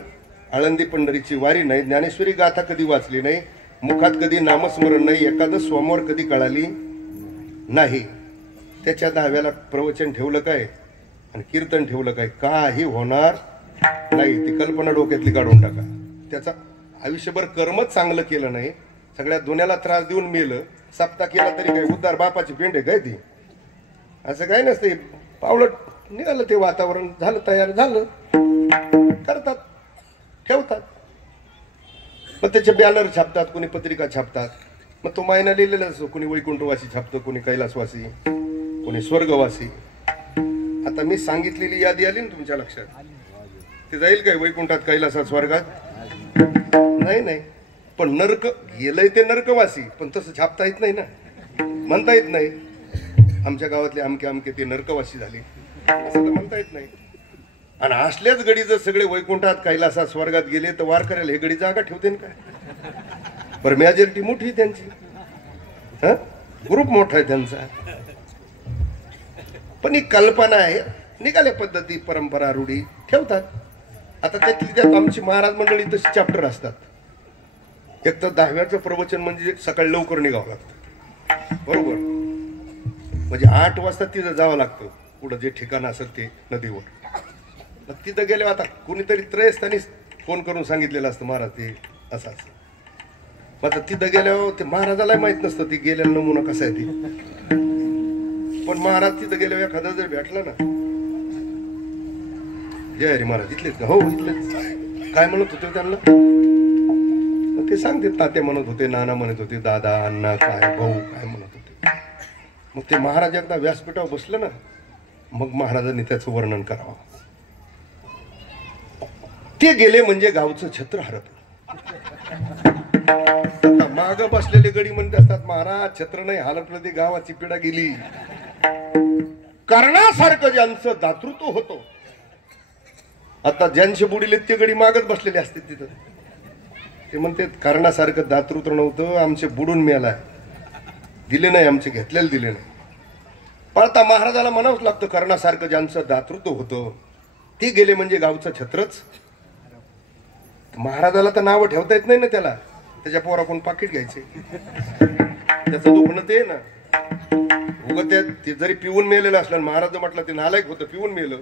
आळंदी पंढरीची वारी नाही, ज्ञानेश्वरी गाथा कधी वाचली नाही, मुखात कधी नामस्मरण नाही, एखादं सोमवार कधी कळाली नाही. त्याच्या दहाव्याला प्रवचन ठेवलं काय आणि कीर्तन ठेवलं काय, काही होणार नाही. ती कल्पना डोक्यातली काढून टाका. त्याचा आयुष्यभर कर्मच चांगलं केलं नाही, सगळ्या दुनियाला त्रास देऊन मेलं. सप्ताह केला तरी काय उद्धार बापाची पेंड आहे काय ती? असं काय नसते. पावलं निघालं, ते वातावरण झालं, तयार झालं, करतात, ठेवतात. मग त्याचे बॅनर छापतात, कोणी पत्रिका छापतात. मग तो मायना लिहिलेला असतो, कोणी वैकुंठवासी छापतं, कोणी कैलासवासी, कोणी स्वर्गवासी. आता मी सांगितलेली यादी आली ना तुमच्या लक्षात, ते जाईल काय वैकुंठात, कैलासात, स्वर्गात? नाही नाही. पण नरक गेलंय ते नरकवासी, पण तसं छापता येत नाही ना, म्हणता येत नाही. आमच्या गावातले अमके अमके ते नरकवासी झाले असं तर म्हणता येत नाही. आणि असल्याच गडी जर सगळे वैकुंठात, कैलासात, स्वर्गात गेले तर वार करायला हे गडी जागा ठेवते ना काय? बरं, मेजॉरिटी मोठी आहे त्यांची, हा, ग्रुप मोठा आहे त्यांचा. पण ही कल्पना आहे, निघाल्या पद्धती, परंपरा, रूढी ठेवतात. आता त्यातली त्यात आमची महाराज मंडळी तशी चॅप्टर असतात. एक तर दहाव्याचं प्रवचन म्हणजे सकाळी लवकर निघावं लागतं, बरोबर. म्हणजे 8 वाजता तिथं जावं लागतं, पुढं जे ठिकाण असेल ते नदीवर. तिथं गेले, आता कोणीतरी त्रयस्थानी फोन करून सांगितलेलं असतं महाराज ते असं असं. मग आता तिथं गेल्यावर ते महाराजाला माहित नसतं ती गेलेला नमुना कसा आहे ती. पण महाराज तिथं गेल्यावर एखादा जर भेटला ना, जय हरी महाराज इथलेच का? हो इथलेच. काय म्हणत होते त्यांना ते सांगते. तात्या म्हणत होते, नाना म्हणत होते, दादा, अण्णा, काय भाऊ काय म्हणत होते. मग ते महाराज एकदा व्यासपीठावर बसलं ना, मग महाराजांनी त्याचं वर्णन करावं. ते गेले म्हणजे गावचं छत्र हरपलं. माग बसलेले गडी म्हणत असतात, महाराज छत्र नाही हरपलं, ते गावाची पिढा गेली. कर्णासारखं ज्यांचं दातृत्व होतं, आता ज्यांचे बुडीले ते गडी मागच बसलेले असते तिथं. ते म्हणते कर्णासारखं दातृत्व नव्हतं, आमचे बुडून मेलाय, दिले नाही, आमचे घेतलेले दिले नाही. पण आता महाराजाला म्हणावंच लागतं, कर्णासारखं ज्यांचं दातृत्व होतं ते गेले म्हणजे गावचं छत्रच. महाराजाला तर नावं ठेवता येत नाही ना त्याला, त्याच्या पोराकडून पाकिट घ्यायचे, त्याचं दुखणं ते ना. उगं ते जरी पिऊन मेलेलं असलं, महाराज म्हटलं ते नालायक होतं, पिऊन मेलं,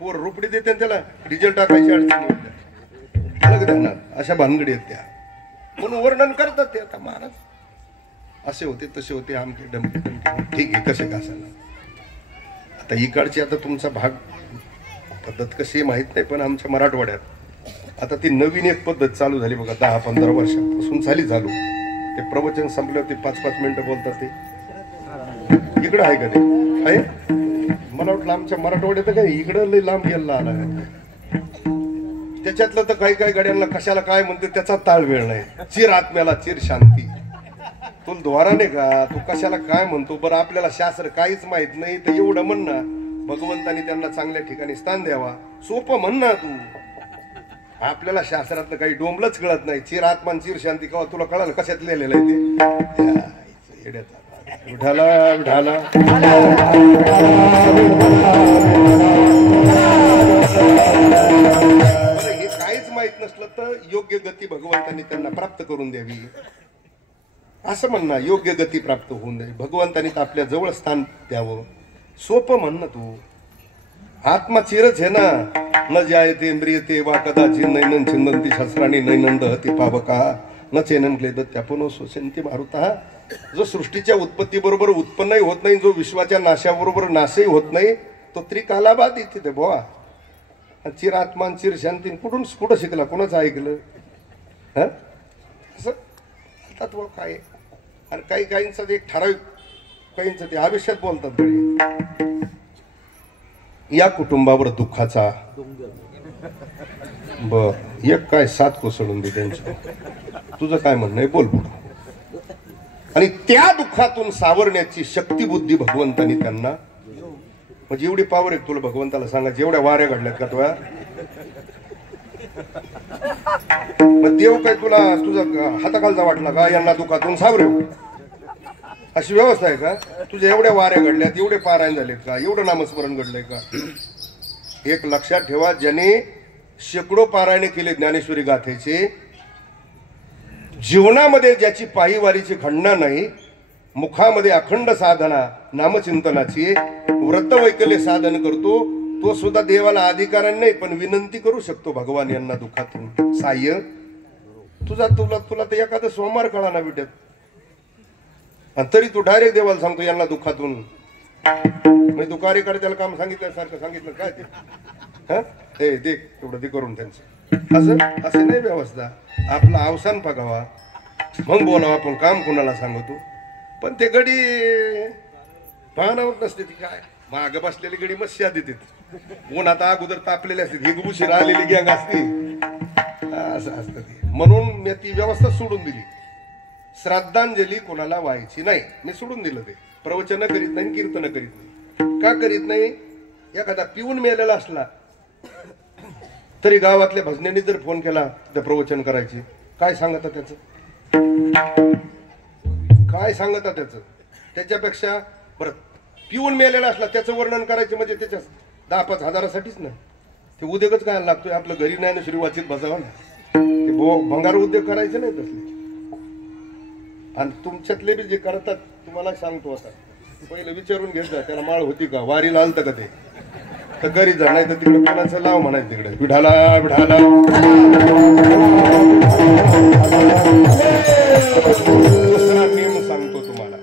पोर रुपडी देते त्याला, डिझेल टाकायची अडचणी होत्या, अशा भानगडी आहेत त्या. म्हणून वर्णन करतात ते. आता महाराज असे होते, तसे होते, आमके डमके डमके, ठीक आहे, कसे का असायला. आता इकडची आता तुमचा भाग पद्धत कशी माहित नाही, पण आमच्या मराठवाड्यात आता ती नवीन एक पद्धत चालू झाली बघा, 10-15 वर्षापासून झाली चालू. ते प्रवचन संपल्यावर ते 5-5 मिनिटं बोलतात. ते इकडं आहे का? ते आहे. मला वाटलं आमच्या मराठवाड्यात काय इकडं लय लांब गेला आला. त्याच्यातलं तर काही काही गाड्यांना कशाला काय म्हणते त्याचा ताळमेळ नाही. चिर आत्म्याला चिर शांती. तू द्वाराने का तू कशाला काय म्हणतो बरं? आपल्याला शास्त्र काहीच माहित नाही तर एवढं म्हण ना, भगवंतानी त्यांना चांगल्या ठिकाणी स्थान द्यावा, सोपं म्हण ना तू. आपल्याला शास्त्रातलं काही डोंबलच कळत नाही. चिर आत्मा चिर शांती कवा तुला कळालं कशात लिहिलेलं आहे ते? विठाला विठाला हे काहीच माहित नसलं तर योग्य गती भगवंतांनी त्यांना प्राप्त करून द्यावी असं म्हणणं. योग्य गती प्राप्त होऊन द्यावी, भगवंतांनी तर आपल्या जवळ स्थान द्यावं, सोपं म्हणणं. तू आत्मा चिरच आहे ना. न जायते इंद्रियते वा कदाचित नैनन छिंदंती शस्त्राणी नैनंद हती पावका न चेनन क्लेद त्यापनो सोशंती मारुता. जो सृष्टीच्या उत्पत्ती बरोबर उत्पन्नही होत नाही, जो विश्वाच्या नाशाबरोबर नाशही होत नाही, तो त्रिकालाबाद इथे बोवा. चिर आत्मा चिर शांती कुठं शिकला, कुणाचं ऐकलं? असं तत्व काय? आणि काही काहींचं एक ठराविक, काहींचं ते आयुष्यात बोलतात. या कुटुंबावर दुःखाचा बर एक काय 7 कोसळून दे त्यांच्या. तुझं काय म्हणणं आहे बोल पुढं. आणि त्या दुःखातून सावरण्याची शक्ती बुद्धी भगवंतानी त्यांना, म्हणजे एवढी पावर आहे तुला भगवंताला सांगायची. एवढ्या वाऱ्या घडल्यात का तुला? मग देव काय तुला तुझा हाताखालचा वाटला का यांना दुःखातून सावरेव? अशी व्यवस्था आहे का? तुझ्या एवढ्या वाऱ्या घडल्यात, एवढे पारायण झालेत का, एवढं नामस्मरण घडलंय का? एक लक्षात ठेवा, ज्याने शेकडो पारायणे केले ज्ञानेश्वरी गाथेचे, जीवनामध्ये ज्याची पायीवारीची खंडना नाही, मुखामध्ये अखंड साधना नामचिंतनाची व्रतवैकल्य साधन करतो, तो सुद्धा देवाला अधिकाराने नाही पण विनंती करू शकतो भगवान यांना दुःखातून साह्य तुला तर एखादा सोमवार कळा ना भेटत, आणि तरी तू डायरेक्ट देवाला सांगतो यांना दुःखातून. म्हणजे तू कार्यकर्त्याला काम सांगितल्यासारखं सांगितलं काय ते, हा दे तेवढं ते करून त्यांचं असं नाही व्यवस्था. आपला अवसान पगावा मग बोलावा आपण, काम कोणाला सांगतो. पण ते गडी पाहणावत नसते ती, काय माग बसलेली गडी मस्या देते, ऊन आता अगोदर तापलेली असते, ही उशीर आलेली गँग असते, असं असतं ते. म्हणून मी ती व्यवस्था सोडून दिली. श्राद्धांजली कोणाला व्हायची नाही, मी सोडून दिलं ते. प्रवचन करीत नाही, कीर्तन करीत नाही. का करीत नाही? एखादा पिऊन मेलेला असला तरी गावातल्या भजनेने जर फोन केला तर प्रवचन करायची, काय सांगता त्याचं, काय सांगता त्याचं. त्याच्यापेक्षा बरं पिऊन मेलेला असला त्याचं वर्णन करायचं म्हणजे त्याच्या 10-5 हजारासाठीच नाही, ते उद्योगच काय लागतोय. आपलं घरी नाही ना श्री वाचित बसावा ना, ते भंगार उद्योग करायचे नाही तसले. आणि तुमच्यातले बी जे करतात तुम्हाला सांगतो, आता पहिलं विचारून घेत जा त्याला माळ होती का, वारीला आलतं का ते, तर घरी जा, नाही तर तिकडे कोणाचं लाव म्हणायचं तिकडे विढाला विढाला. दुसरा नियम सांगतो तुम्हाला.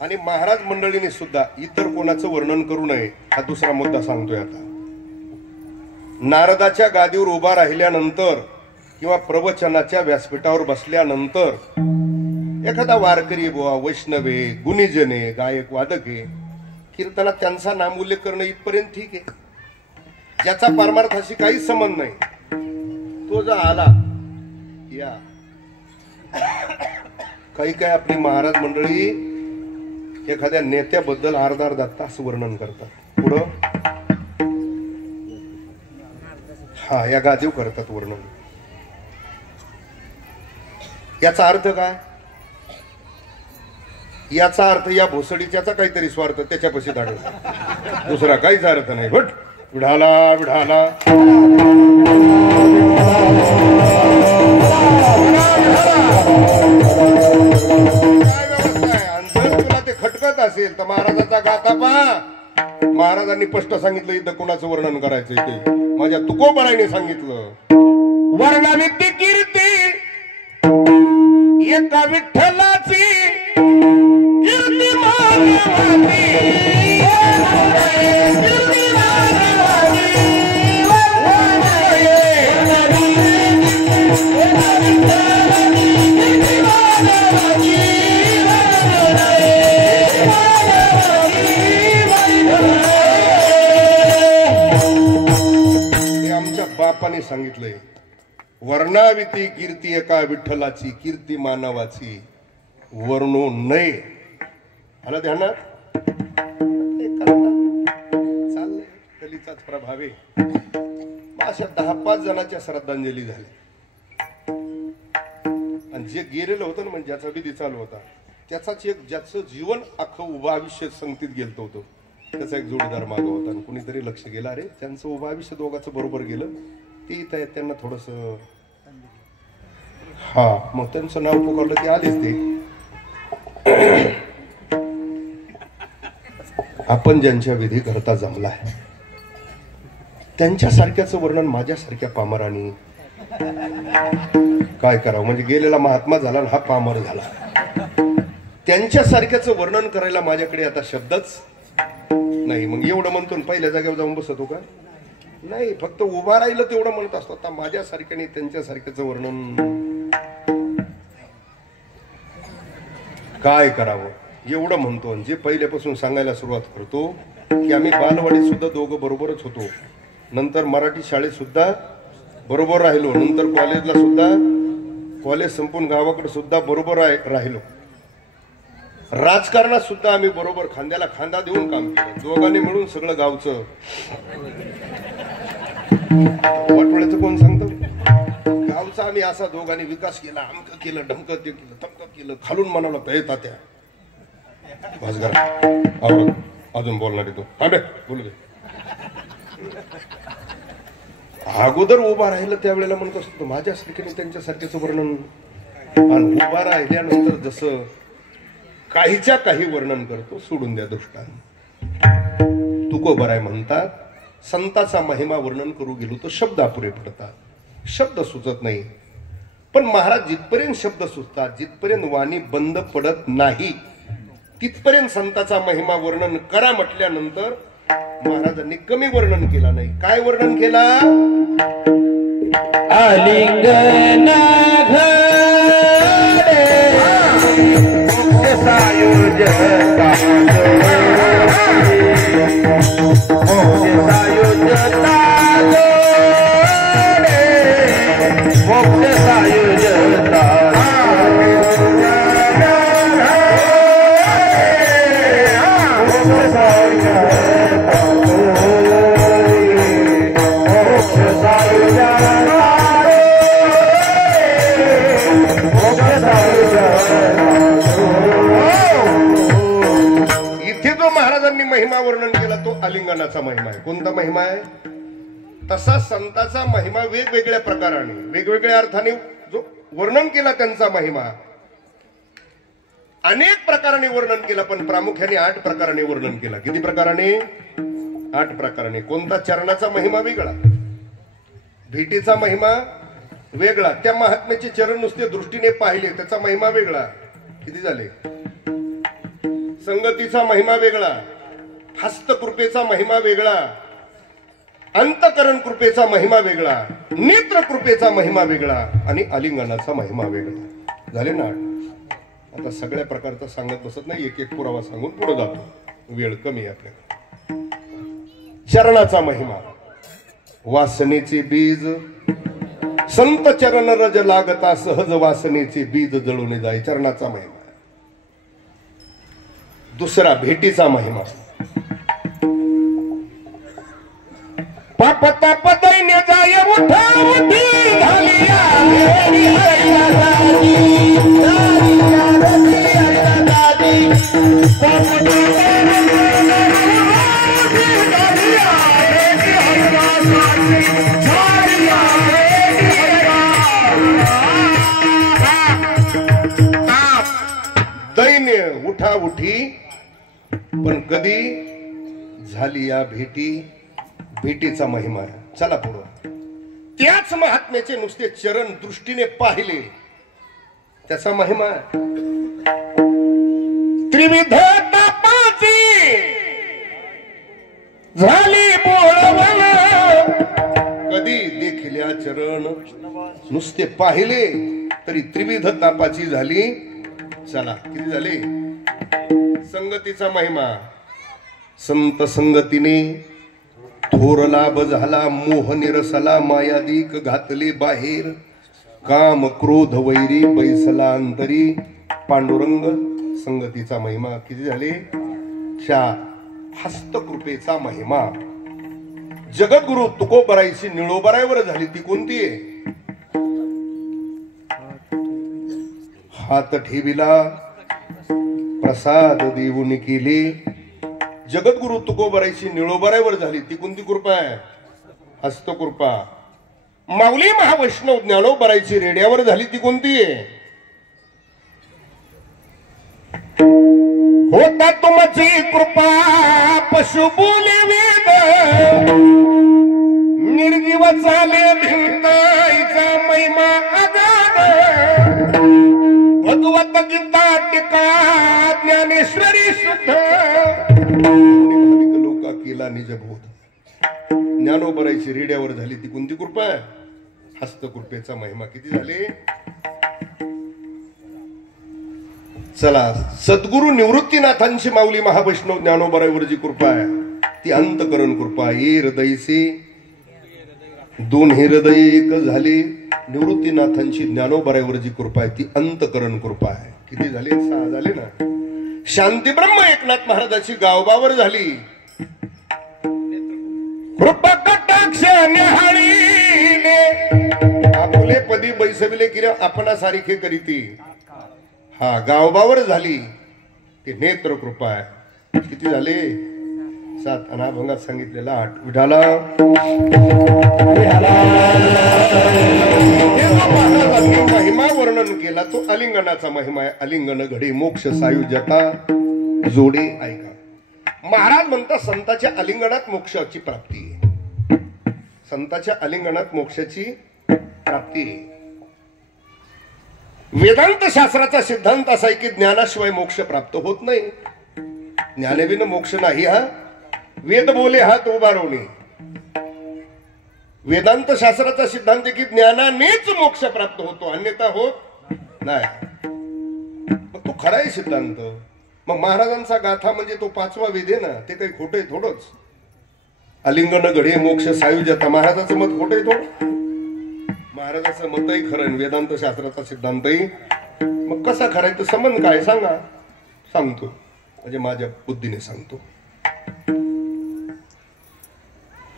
आणि महाराज मंडळीने सुद्धा इतर कोणाचं वर्णन करू नये, हा दुसरा मुद्दा सांगतोय आता. नारदाच्या गादीवर उभा राहिल्यानंतर किंवा प्रवचनाच्या व्यासपीठावर बसल्यानंतर एखादा वारकरी बुवा, वैष्णवे, गुणीजने, गायक वादके कीर्तनात त्यांचा नामोल्लेख करणं इथपर्यंत ठीक आहे, ज्याचा परमार्थाशी काहीच संबंध नाही. तो जो आला या काही आपली महाराज मंडळी एखाद्या नेत्याबद्दल अर्धा तास वर्णन करतात, पुढं हा या गादीव करतात वर्णन. याचा अर्थ काय? याचा अर्थ या भोसडीच्याचा काहीतरी स्वार्थ त्याच्यापाशी धाडल, दुसरा काहीच अर्थ नाही. बट विढाला विढाला काय व्यवस्था आहे. आणि जर तुला ते खटकत असेल तर महाराजाचा गाथा पहा. महाराजांनी स्पष्ट सांगितलं इथं कोणाचं वर्णन करायचं, ते माझ्या तुकोबराने सांगितलं. वर्णाविद्य कीर्ती एका विठ्ठलाची कीर्ती मानवाची, कीर्ती मानवाची, हे आमच्या बापाने सांगितलंय. वर्णाविती कीर्ती एका विठ्ठलाची, कीर्ती मानवाची वर्णो नये. आला ध्यानात? चाललंय कलीचाच प्रभाव आहे. अशा 10-5 जणांच्या श्रद्धांजली झाली. आणि जे गेलेलं होतं ना, म्हणजे ज्याचा विधी चालू होता त्याचाच एक, ज्याचं जीवन अख्खं उभं आयुष्य संगतीत गेलं होतं, त्याचा एक जोडीदार मागं होता. आणि कुणीतरी लक्ष गेलं, अरे त्यांचं उभं आयुष्य दोघांचं बरोबर गेलं, ते इथं आहेत, त्यांना थोडस हा, मग त्यांचं नाव पुकारलं की आलेच ते. आपण ज्यांच्या विधी करता जमलाय त्यांच्यासारख्याचं वर्णन माझ्यासारख्या पामराने काय करावं. म्हणजे गेलेला महात्मा झाला आणि हा पामर झाला. त्यांच्यासारख्याचं वर्णन करायला माझ्याकडे आता शब्दच नाही. मग एवढं म्हणतो पहिल्या जागेवर जाऊन बसतो का? नाही, फक्त उभा राहिलं तेवढं म्हणत असतो. आता माझ्यासारख्याने त्यांच्यासारख्याचं वर्णन काय करावं एवढं म्हणतो. जे पहिल्यापासून सांगायला सुरुवात करतो की आम्ही बालवाडीत सुद्धा दोघं बरोबरच होतो, नंतर मराठी शाळेत सुद्धा बरोबर राहिलो, नंतर कॉलेजला सुद्धा, कॉलेज संपून गावाकडे सुद्धा बरोबर राहिलो, राजकारणात सुद्धा आम्ही बरोबर खांद्याला खांदा देऊन काम केलं, दोघांनी मिळून सगळं गावचं. वाटोळ्याचं कोण सांगतं? गावचा आम्ही असा दोघांनी विकास केला, अमकं केलं, ढमकं ते केलं, तमकं केलं, खालून म्हणाला तर येतात त्या भासगरा अजून बोलणार आहे तो, थांबे बोलू दे. अगोदर उभा राहिलं त्यावेळेला म्हणत असतो माझ्यासारख्याने त्यांच्यासारख्याचं वर्णन आणि उभा राहिल्यानंतर जसं काहीच्या काही वर्णन करतो, सोडून द्या दृष्टांत. तुकोबराय म्हणतात, संताचा महिमा वर्णन करू गेलो तर शब्द अपुरे पडतात, शब्द सुचत नाही. पण महाराज जिथपर्यंत शब्द सुचतात, जिथपर्यंत वाणी बंद पडत नाही, तिथपर्यंत संताचा महिमा वर्णन करा म्हटल्यानंतर महाराजांनी कमी वर्णन केला नाही. काय वर्णन केला? आलिंगन घडे मोक्ष सायुज्यता, मोक्ष सायुज्यता मोक्ष सायुज्यता. इथे जो महाराजांनी महिमा वर्णन केला तो आलिंगनाचा महिमा आहे. कोणता महिमा आहे? तसा संताचा महिमा वेगवेगळ्या प्रकाराने, वेगवेगळ्या अर्थाने जो वर्णन केला त्यांचा महिमा अनेक प्रकाराने वर्णन केला, पण प्रामुख्याने 8 प्रकाराने वर्णन केला. किती प्रकाराने? 8 प्रकाराने. कोणता? चरणाचा महिमा वेगळा, भेटीचा महिमा वेगळा, त्या महात्म्याचे चरण नुसते दृष्टीने पाहिले त्याचा महिमा वेगळा. किती झाले? संगतीचा महिमा वेगळा, हस्तकृपेचा महिमा वेगळा, अंतकरण कृपेचा महिमा वेगळा, नेत्र कृपेचा महिमा वेगळा आणि आलिंगनाचा महिमा वेगळा. झाले ना? आता सगळ्या प्रकारचा सांगत बसत नाही, एक एक पुरावा सांगून पुढे जातो, वेळ कमी आहे आपल्याकडे. चरणाचा महिमा, वासनेचे बीज संत चरण रज लागता सहज वासनेचे बीज जळून जाई, चरणाचा महिमा. दुसरा भेटीचा महिमा, पाप ताप दैन्य जाय उठा उठी झालिया देवी हरिया दादी, झालिया देवी हरिया दादी. पाप ताप झालिया देवी हरिया दादी, झालिया देवी हरिया. दैन्य उठा उठी, पण कधी झाली या भेटी, भेटीचा महिमा आहे. चला पुढं. त्याच महात्म्याचे नुसते चरण दृष्टीने पाहिले त्याचा महिमा आहे. त्रिविध तापाची झाली बोळवण, कधी देखिल्या चरण नुसते पाहिले तरी त्रिविध तापाची झाली. चला किती झाले? संगतीचा महिमा, संत संगतीने थोर लाभ झाला, मोह निरसला, मायादिक घातले बाहेर, काम क्रोध वैरी बैसला अंतरी, पांडुरंग. संगतीचा महिमा किती झाले? 4. हस्तकृपेचा महिमा, जगद्गुरु तुकोबरायची निळोबरायवर झाली, ती कोणती आहे? हात ठेविला प्रसाद देऊन केले, जगद्गुरु तुकोबरायची निळोबरायवर झाली, ती कोणती कृपा आहे? हस्तकृपा. माऊली महावैष्णव ज्ञानोबरायची रेड्यावर झाली, ती कोणती आहे? होता तुमची कृपा पशु बोले वेद, निर्जीव चाले भिन्नाईचा महिमा अगाध, भगवत गीता टिका ज्ञानेश्वरी शुद्ध, लोका केला निजबोध. ज्ञानोबरायची रेड्यावर झाली, ती कोणती कृपा आहे? हस्तकृपेचा महिमा किती झाले? चला, सद्गुरु निवृत्तीनाथांची माऊली महावैष्णव ज्ञानोबरायवर जी कृपा आहे ती अंतकरण कृपा. ये हृदयचे दोन हृदय एक झाले, निवृत्तीनाथांची ज्ञानोबरायवर जी कृपा आहे ती अंतकरण कृपा आहे. किती झाले? 6 झाले ना. शांतीब्रह्म एकनाथ महाराजाची गावबावर झाली, कृपा कटाक्ष न्याहाळीने, आपुले पदी बैसविले किंवा आपणा सारिखे करीती. हा, गावबावर झाली, ती नेत्र कृपा आहे. किती झाले? 7. आणि अभंगात सांगितलेला 8. विठाला महिमा वर्णन केला. गेला तो अलिंगनाचा महिमा आहे. अलिंगन घडे मोक्ष सायुज्यता जोडे. ऐका, महाराज म्हणतात संताच्या अलिंगनात मोक्षाची प्राप्ती आहे. संताच्या अलिंगनात मोक्षाची प्राप्ती आहे. वेदांत शास्त्राचा सिद्धांत असा आहे की ज्ञानाशिवाय मोक्ष प्राप्त होत नाही. ज्ञानविन मोक्ष नाही हा वेद बोले हात उभारवणे. वेदांत शास्त्राचा सिद्धांत आहे की ज्ञानानेच मोक्ष प्राप्त होतो, अन्यथा होत नाही. मग तो खरा आहे सिद्धांत. मग महाराजांचा गाथा म्हणजे तो 5वा वेद आहे ना, ते काही खोटं आहे थोडंच. अलिंगन घडे मोक्ष सायुज्यता, महाराजाचं मत खोटं आहे थोडं. महाराजाचं मतही खरं, वेदांत शास्त्राचा सिद्धांतही. मग कसा खराय तर संबंध काय सांगा. सांगतो म्हणजे माझ्या बुद्धीने सांगतो.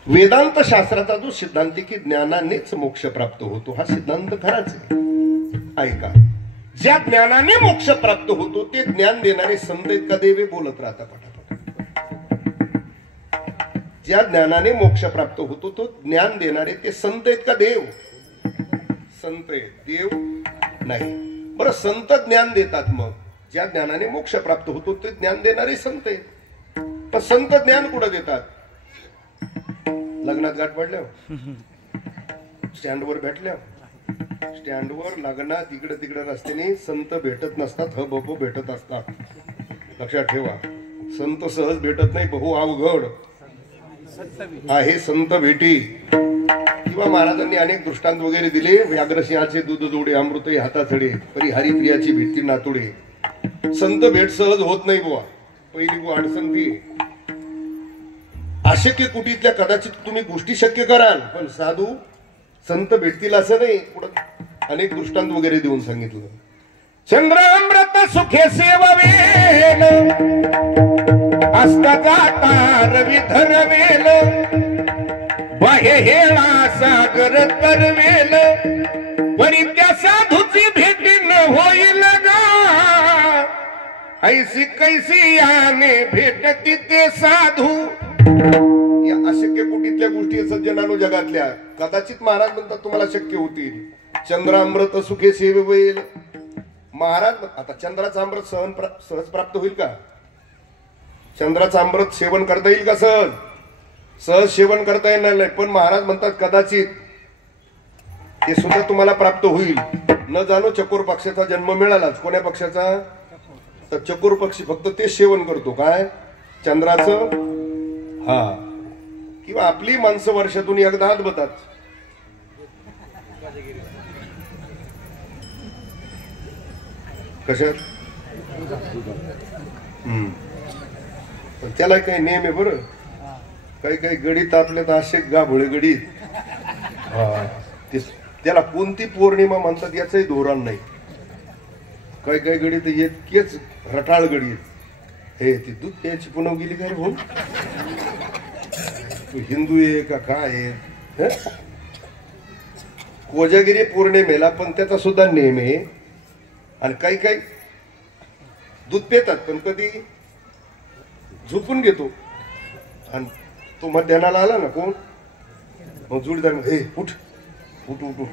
वेदांत शास्त्राचा जो सिद्धांत आहे की ज्ञानानेच मोक्ष प्राप्त होतो, हा सिद्धांत खराच आहे. ऐका, ज्या ज्ञानाने मोक्ष प्राप्त होतो ते ज्ञान देणारे संत आहेत का देव बोलत राहता पटापट. ज्या ज्ञानाने मोक्ष प्राप्त होतो तो ज्ञान देणारे ते संत आहेत का देव. संत आहे, देव नाही. बरं, संत ज्ञान देतात, मग ज्या ज्ञानाने मोक्ष प्राप्त होतो ते ज्ञान देणारे संत आहेत. पण संत ज्ञान कुठं देतात. लग्नात गाठ पडल्या, स्टँडवर भेटल्या, स्टँडवर लग्नात इकडे तिकडे रस्त्याने संत भेटत नसतात, हबब भेटत असतात. लक्षात ठेवा, संत सहज भेटत नाही, बहु अवघड आहे संत भेटी. किंवा महाराजांनी अनेक दृष्टांत वगैरे दिले. व्याघ्रसिंहाचे दूध जोडे, अमृत हाताचडे, परी हरिप्रियाची भीती नातुडे. संत भेट सहज होत नाही बुवा. पहिली बुवा अडचण ती. अशक्य कुटीतल्या कदाचित तुम्ही गोष्टी शक्य कराल, पण साधू संत भेटतील असं नाही. पुढे अनेक दृष्टांत वगैरे देऊन सांगितलं. चंद्र अमृत सुखे सेववेल असता जाता रवी धरवेल बाहे हेळा सागर तरवेल परी त्या साधूची भेटी न होईल गा ऐसी कैसी याने भेटती ते साधू. या अशक्य कुटीतल्या गोष्टी सज्जनानो जगातल्या कदाचित महाराज म्हणतात तुम्हाला शक्य होतील. चंद्र अमृत सुखे सेवेल. महाराज आता चंद्राचं अमृत सहज प्राप्त होईल का. चंद्राचं अमृत सेवन करता येईल का. सहज सहज सेवन करता येणार नाही. पण महाराज म्हणतात कदाचित ते सुद्धा तुम्हाला प्राप्त होईल. न जाणो चकोर पक्षाचा जन्म मिळालाच. कोण्या पक्षाचा. तर चकोर पक्षी फक्त ते सेवन करतो. काय चंद्राचं. हा, किंवा आपली माणसं वर्षातून एकदा हातबतात. कशात. पण त्याला काही नेम आहे बरं. काही काही गडीत आपल्यात असे गाभोळे गडीत. त्याला कोणती पौर्णिमा म्हणतात याचंही धोरण नाही. काही काही गडीत इतकेच रटाळ गडीत. हे ती दूध प्यायची पुन्हा गेली काय भाऊ. हिंदू आहे का काय आहे. कोजागिरी पौर्णिमेला पण त्याचा सुद्धा नेम आहे. आणि काही काही दूध पितात पण कधी झोपून घेतो. आणि तो मध्यानाला आला ना कोण मग जोडीदार हे उठ उठ उठ उठ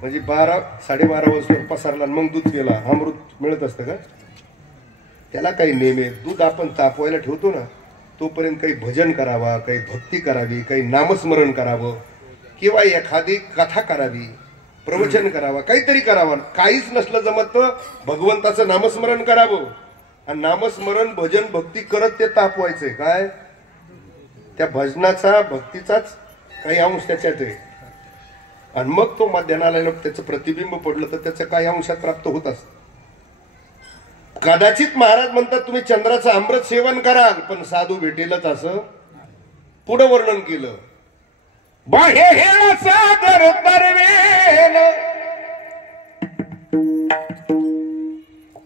म्हणजे 12-12:30 वाजता पसारला मग दूध केला. अमृत मिळत असतं का. त्याला काही नेम आहे. दूध आपण तापवायला ठेवतो ना तोपर्यंत काही भजन करावा, काही भक्ती करावी, काही नामस्मरण करावं, किंवा एखादी कथा करावी, प्रवचन करावा, काहीतरी करावं. काहीच नसलं जमत तर भगवंताचं नामस्मरण करावं. आणि नामस्मरण भजन भक्ती करत ते तापवायचंय. काय त्या भजनाचा भक्तीचाच काही अंश त्याच्यात आहे. आणि मग तो मध्यानाला त्याचं प्रतिबिंब पडलं तर त्याचं काही अंशात प्राप्त होत असत. कदाचित महाराज म्हणतात तुम्ही चंद्राचं अमृत सेवन कराल पण साधू भेटेलच असं पुढे वर्णन केलं. बाहे हेळा सागर तरवेल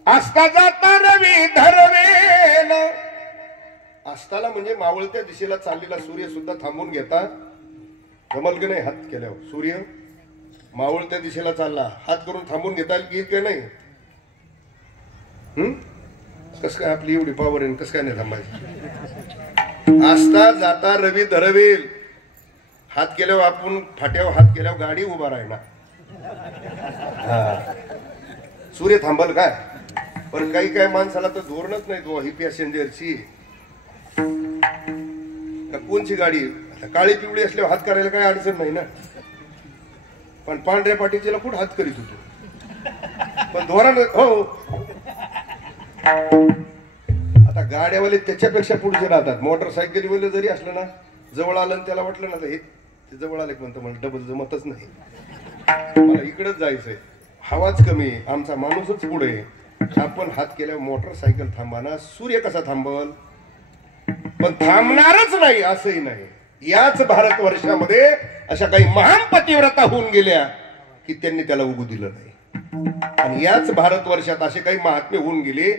असता जाता रवी धरवेल. अस्ताला म्हणजे मावळत्या दिशेला चाललेला सूर्य सुद्धा थांबून घेता. जमल की नाही. हात केल्यावर सूर्य मावळत्या दिशेला चालला हात करून थांबून घेता येईल की नाही. कस काय आपली एवढी पावर आहे कस काय नाही थांबायचं. असता जाता रवी धरवेल. हात केल्यावर आपण फाट्यावर हात केल्यावर गाडी उभा राहणार. हा सूर्य थांबल काय. पण काही काही माणसाला तर धोरणच नाही. तो ही पॅसेंजरची कोणची गाडी काळी पिवळी असल्यावर हात करायला काही अडचण नाही ना. पण पांढऱ्या पाटीचीला कुठं हात करीत होतो. पण धोरण हो आता गाड्यावाले त्याच्यापेक्षा पुढचे राहतात. मोटरसायकलीवाले जरी असलं ना जवळ आलं आणि त्याला वाटलं ना हे जवळ आलं म्हणतं मला डबल जमतच नाही. मला इकडंच जायचंय. हवाच कमी आमचा माणूसच पुढे. आपण हात केल्यावर मोटरसायकल थांबाना. सूर्य कसा थांबल. पण थांबणारच नाही असंही नाही. याच भारतवर्षामध्ये अशा काही महान पतिव्रता होऊन गेल्या की त्यांनी त्याला उगू दिलं नाही. आणि याच भारतवर्षात असे काही महात्मे होऊन गेले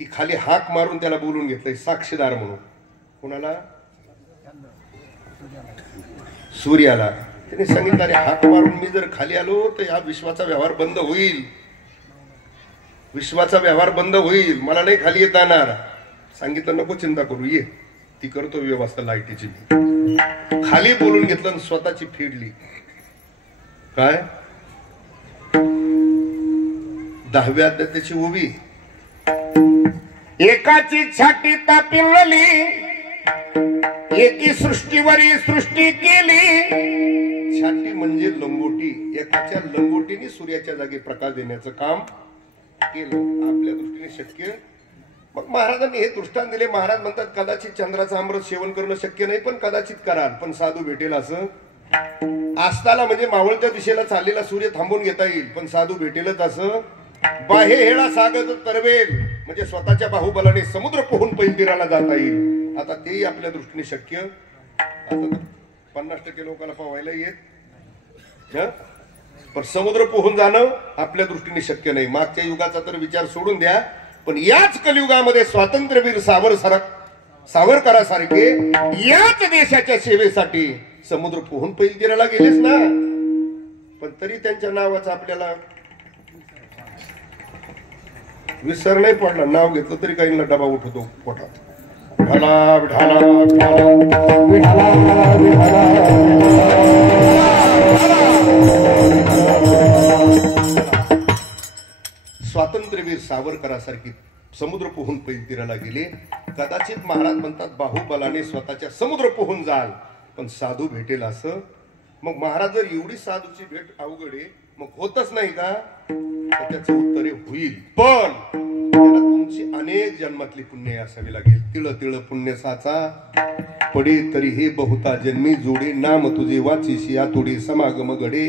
की खाली हाक मारून त्याला बोलून घेतलंय साक्षीदार म्हणून. कोणाला. सूर्याला. त्याने सांगितलं अरे हाक मारून मी जर खाली आलो तर या विश्वाचा व्यवहार बंद होईल. विश्वाचा व्यवहार बंद होईल. मला नाही खाली येता येणार. सांगितलं नको चिंता करू ये ती करतो व्यवस्था लाईटीची. खाली बोलून घेतलं आणि स्वतःची फेडली. काय 10व्या अध्यायाची उभी. एकाची छाती तापिल्ली एकी सृष्टीवरी सृष्टी केली. छाती म्हणजे लंगोटी. एकाच्या लंगोटीने सूर्याच्या जागी प्रकाश देण्याचं काम केलं. आपल्या दृष्टीने शक्य. मग महाराजांनी हे दृष्टांत दिले. महाराज म्हणतात कदाचित चंद्राचं अमृत सेवन करणं शक्य नाही पण कदाचित कराल. पण साधू भेटेल असं आस्ताला म्हणजे मावळत्या दिशेला चाललेला सूर्य थांबून घेता येईल पण साधू भेटेलच असं. बाहे हेळा सागर तरवेल म्हणजे स्वतःच्या बाहुबलाने समुद्र पोहून पैतीराला जाता येईल. आता तेही आपल्या दृष्टीने शक्य. आता 50% लोकांना पोहायला येत पण समुद्र पोहून जाणं आपल्या दृष्टीने शक्य नाही. मागच्या युगाचा तर विचार सोडून द्या. पण याच कलियुगामध्ये स्वातंत्र्यवीर सावरकरासारखे याच देशाच्या सेवेसाठी समुद्र पोहून पैतीराला गेलेच ना. पण तरी त्यांच्या नावाचं आपल्याला विसर नाही पडला. नाव घेतलं तरी काहींना डबा उठवतो पोटात. विठाला विठाला विठाला स्वातंत्र्यवीर सावरकरासारखी समुद्र पोहून पैतीराला गेले. कदाचित महाराज म्हणतात बाहुबलाने स्वतःच्या समुद्र पोहून जाल पण साधू भेटेल असं. मग महाराज जर एवढी साधूची भेट अवघड आहे मग होतच नाही का. त्याचं उत्तर होईल पण त्याला तुमची अनेक जन्मातली पुण्य असावी लागेल. तिळ तिळ पुण्य साचा पडे तरी हे बहुता जन्मी जोडे. नाम तुझे वाचीशी आतुडे समागम घडे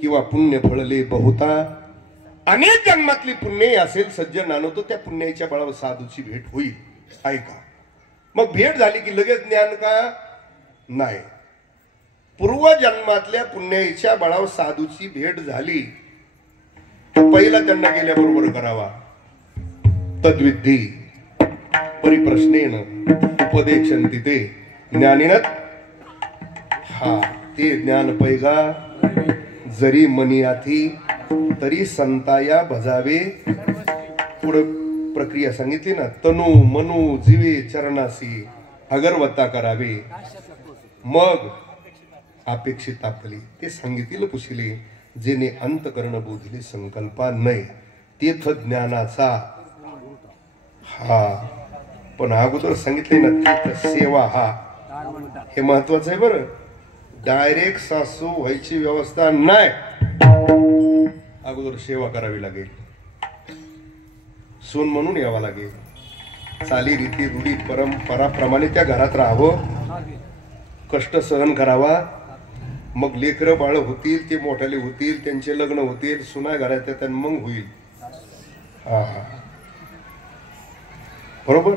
किंवा पुण्य फळले बहुता. अनेक जन्मातली पुण्य असेल सज्जनानो तर त्या पुण्याच्या बळावर साधूची भेट होईल. ऐका मग भेट झाली की लगेच ज्ञान का नाही. पूर्वजन्मातल्या पुण्याच्या बळावर साधूची भेट झाली तर पहिला त्यांना गेल्याबरोबर करावा. तद्विधी परिप्रश्नेन उपदेशन्ति ते ज्ञानिनत. हा ते ज्ञान पैगा जरी मनियाथी तरी संताया भजावे. पुढे प्रक्रिया सांगितली ना. तनु मनु जीवे चरणासी अगरवत्ता करावे. मग अपेक्षित आपली ते सांगितले पुशिले जेने अंतकरण बोधिले संकल्पा नाही. तेथ ज्ञानाचा. हा पण अगोदर सांगितले ना तीर्थ सेवा. हा हे महत्वाचं आहे बरं. डायरेक्ट सासू व्हायची व्यवस्था नाही. अगोदर सेवा करावी लागेल. सून म्हणून यावं लागेल. चाली रीती रूढी परंपराप्रमाणे त्या घरात राहावं. कष्ट सहन करावा. मग लेकरं बाळ होतील ते मोठाले होतील त्यांचे लग्न होतील सुना घरात येतात मग होईल. हा बरोबर.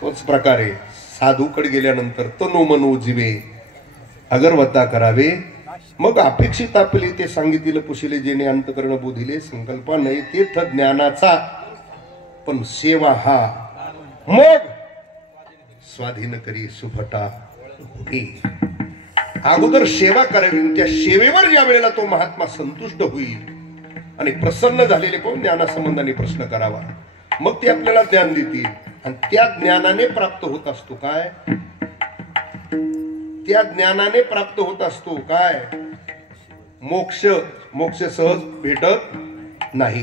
तोच प्रकारे साधूकडे गेल्यानंतर तनु मनु जीवे अगरवत्ता करावे. मग अपेक्षित आपले ते सांगितले पुशिले जेणे अंतकरण बोधिले संकल्पा नाही. तीर्थ ज्ञानाचा पण सेवा हा. मग स्वाधीन करी सुभटा. अगोदर सेवा करावी. त्या सेवेवर ज्या वेळेला तो महात्मा संतुष्ट होईल आणि प्रसन्न झालेले पण ज्ञानासंबंधाने प्रश्न करावा. मग ते आपल्याला ज्ञान देतील आणि त्या ज्ञानाने प्राप्त होत असतो काय. त्या ज्ञानाने प्राप्त होत असतो काय मोक्ष मोक्ष सहज भेटत नाही.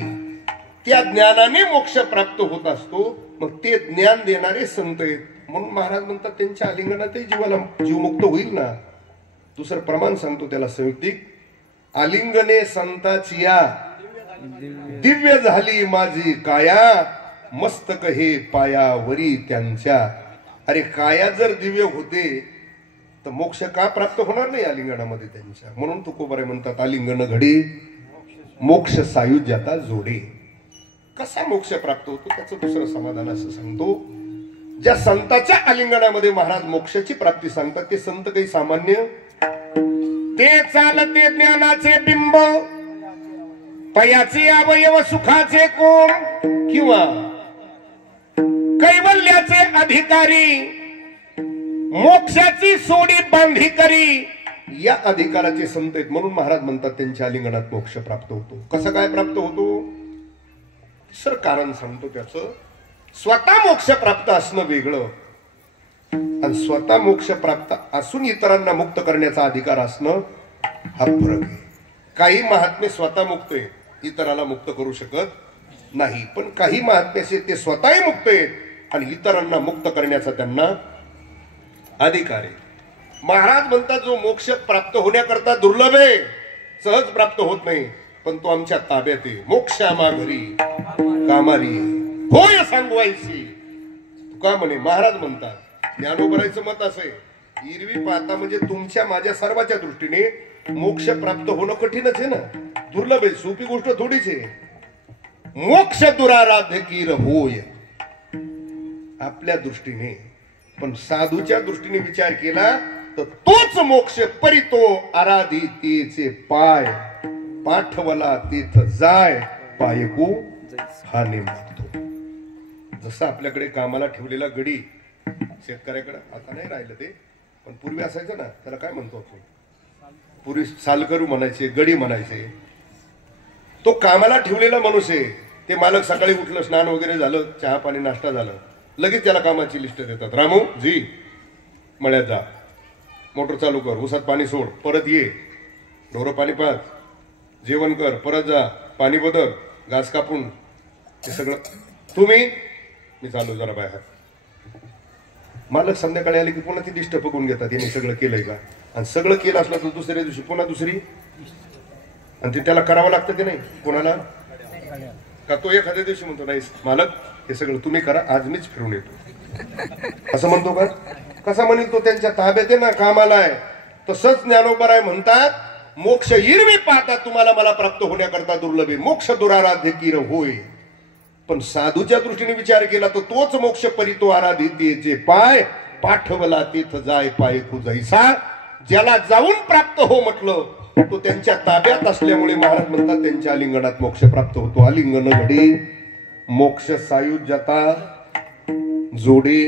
त्या ज्ञानाने मोक्ष प्राप्त होत असतो. मग ते ज्ञान देणारे संत आहेत. म्हणून महाराज म्हणतात त्यांच्या आलिंगनातही जीवाला जीवमुक्त होईल ना. दुसरं प्रमाण सांगतो त्याला संयुक्तिक. आलिंगने संताची या दिव्य झाली माझी काया, मस्तक हे पायावरी त्यांच्या. अरे काया जर दिव्य होते तर मोक्ष का प्राप्त होणार नाही आलिंगनामध्ये त्यांच्या. म्हणून तुकोबारे म्हणतात आलिंगन घडी मोक्ष सायुज्याता जोडे. कसा मोक्ष प्राप्त होतो त्याचं दुसरं समाधान असं सांगतो. ज्या संताच्या आलिंगनामध्ये महाराज मोक्षाची प्राप्ती सांगतात ते संत काही सामान्य ते चालते ज्ञानाचे बिंब, पयाचे अवयव सुखाचे कोण, किंवा कैवल्याचे अधिकारी, मोक्षाची सोडी बांधी करी. या अधिकाराचे संत आहेत. म्हणून महाराज म्हणतात त्यांच्या आलिंगनात मोक्ष प्राप्त होतो. कसं काय प्राप्त होतो सर कारण सांगतो त्याचं. स्वतः मोक्ष प्राप्त असणं वेगळं आणि स्वतः मोक्ष प्राप्त असून इतरांना मुक्त करण्याचा अधिकार असणं हा फरक आहे. काही महात्मे स्वतः मुक्त आहेत, इतराला मुक्त करू शकत नाही. पण काही महात्मे ते स्वतःही मुक्त आहेत आणि इतरांना मुक्त करण्याचा त्यांना अधिकार आहे. महाराज म्हणतात जो मोक्ष प्राप्त होण्याकरता दुर्लभ आहे, सहज प्राप्त होत नाही, पण तो आमच्या ताब्यात आहे. मोक्ष आम्हा घरी कामारी होय सांगवायची. तुका म्हणे महाराज म्हणतात ज्ञानोबरायचं मत असं आहे. इरवी पाहता म्हणजे तुमच्या माझ्या सर्वांच्या दृष्टीने मोक्ष प्राप्त होणं कठीणच आहे ना, दुर्लभ आहे, सोपी गोष्ट थोडीच आहे. मोक्ष दुराराध्य कीर होय आपल्या दृष्टीने, पण साधूच्या दृष्टीने विचार केला तर तोच मोक्ष परितो आराधितेचे पाय, पाठवला तेथ जाय पायकू हा नेम लागतो. जसं आपल्याकडे कामाला ठेवलेला गडी शेतकऱ्याकडे आता नाही राहिलं ते, पण पूर्वी असायचं ना, त्याला काय म्हणतो आपण, पूर्वी सालकरू म्हणायचे, गडी म्हणायचे. तो कामाला ठेवलेला माणूस आहे. ते मालक सकाळी उठलं, स्नान वगैरे झालं, चहा पाणी नाश्ता झालं, लगेच त्याला कामाची लिस्ट देतात. रामू जी मळ्यात जा, मोटर चालू कर, उसात पाणी सोड, परत ये, ढोरं पाणी पाज, जेवण कर, परत जा, पाणी बदल, घास कापून, हे सगळं तुम्ही, मी चालू जरा बाहेर. मालक संध्याकाळी आले की पुन्हा ती लिस्ट बघून घेतात, यांनी सगळं केलंय का, आणि सगळं केलं असलं तर दुसऱ्या दिवशी पुन्हा दुसरी, आणि ते त्याला करावं लागतं की नाही कोणाला का. तो एखाद्या दिवशी म्हणतो नाही मालक हे सगळं तुम्ही करा, आज मीच फिरून येतो, असं म्हणतो का. कसा म्हणेल तो, त्यांच्या ताब्यात आहे ना, कामाला आहे. तसंच ज्ञानोबराय म्हणतात मोक्ष इरवी पाहता तुम्हाला मला प्राप्त होण्याकरता दुर्लभ आहे. मोक्ष दुराराध्य कीर होय, पण साधूच्या दृष्टीने विचार केला तर तोच मोक्ष परितो आराधितेचे पाय, पाठवला तेथ जाय पायकू जैसा. ज्याला जाऊन प्राप्त हो म्हटलं तो त्यांच्या ताब्यात असल्यामुळे महाराज म्हणतात त्यांच्या आलिंगनात मोक्ष प्राप्त होतो. आलिंगन घडी मोक्ष सायुज्यता जोडे,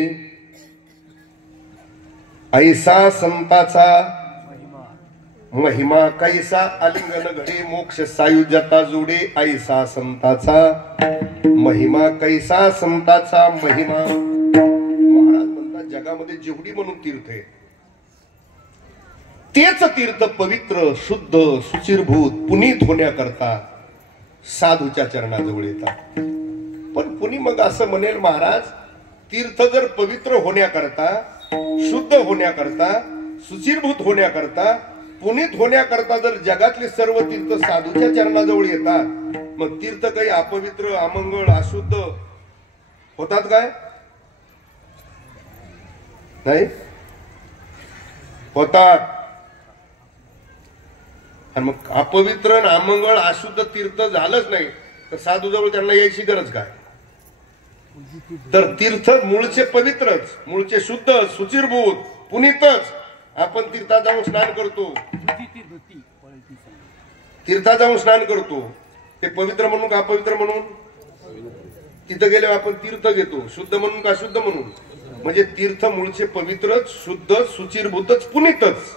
ऐसा संताचा महिमा कैसा. आलिंगन घडी मोक्ष सायुज्यता जोडे, ऐसा संताचा महिमा कैसा. संताचा महिमा महाराज म्हणतात जगामध्ये जेवढी म्हणून तीर्थ आहे तेच तीर्थ पवित्र शुद्ध सुचिरभूत पुनीत होण्याकरता साधूच्या चरणाजवळ येतात. पण कुणी मग असं म्हणेल महाराज तीर्थ जर पवित्र होण्याकरता, शुद्ध होण्याकरता, सुचिरभूत होण्याकरता, पुनीत होण्याकरता जर जगातले सर्व तीर्थ साधूच्या चरणाजवळ येतात, मग तीर्थ काही अपवित्र, अमंगळ, अशुद्ध होतात काय नाही होतात. आणि मग अपवित्र, अमंगळ, अशुद्ध तीर्थ झालंच नाही तर साधूजवळ त्यांना यायची गरज काय. तर तीर्थ मूळचे पवित्रच, मूळचे शुद्ध, सुचिरभूत, पुनीतच. आपण तीर्थात जाऊन स्नान करतो, तीर्थात जाऊन स्नान करतो, ते पवित्र म्हणून का अपवित्र म्हणून. तिथं गेल्यावर आपण तीर्थ घेतो, शुद्ध म्हणून का शुद्ध म्हणून. म्हणजे तीर्थ मूळचे पवित्रच, शुद्ध, सुचिरभूतच, पुनीतच.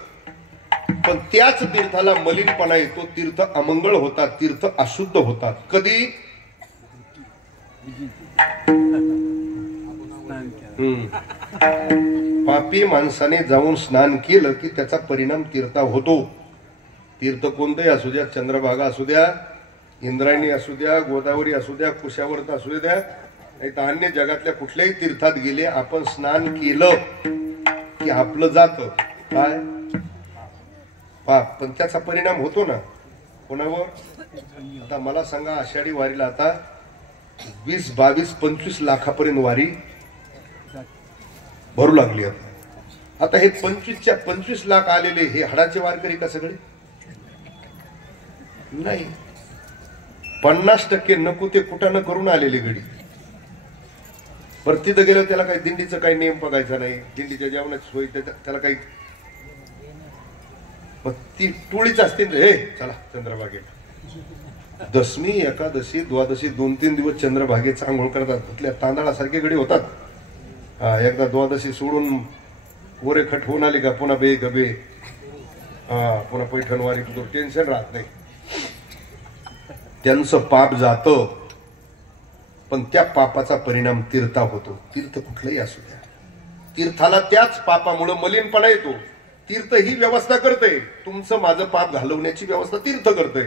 पण त्याच तीर्थाला मलिनपणा येतो, तीर्थ अमंगळ होतात, तीर्थ अशुद्ध होतात. कधी पापी माणसाने जाऊन स्नान केलं की त्याचा परिणाम तीर्था होतो. तीर्थ कोणतंही असू द्या, चंद्रभागा असू द्या, इंद्रायणी असू द्या, गोदावरी असू द्या, कुशावर्त असू द्या, नाही तर अन्य जगातल्या कुठल्याही तीर्थात गेले, आपण स्नान केलं की आपलं जात काय पाप, पण त्याचा परिणाम होतो ना कोणावर. आता मला सांगा, आषाढी वारीला आता 20, 22, 25 लाखापर्यंत वारी भरू लागली. आता हे 25च्या 25 लाख आलेले हे हाडाचे वारकरी का सगळे नाही. 50% नको ते कुठं करून आलेले गडी. बरं तिथं गेलं त्याला काही दिंडीचं काही नियम बघायचा नाही, दिंडीच्या जेवणाची सोय त्याला काही, मग ती टोळीच असते हे चला चंद्रभागेला. दशमी, एकादशी, द्वादशी 2-3 दिवस चंद्रभागेचा आंघोळ करतात. कुठल्या तांदळासारखे गडी होतात. एकदा द्वादशी सोडून वरे खट होऊन आली का पुन्हा बे गबे, पुन्हा पैठणवारी, टेन्शन राहत नाही. त्यांचं पाप जातं, पण त्या पापाचा परिणाम तीर्था होतो. तीर्थ कुठलंही असू द्या, तीर्थाला त्याच पापामुळे मलिनपणा येतो. तीर्थ ही व्यवस्था करते, तुमचं माझं पाप घालवण्याची व्यवस्था तीर्थ करते,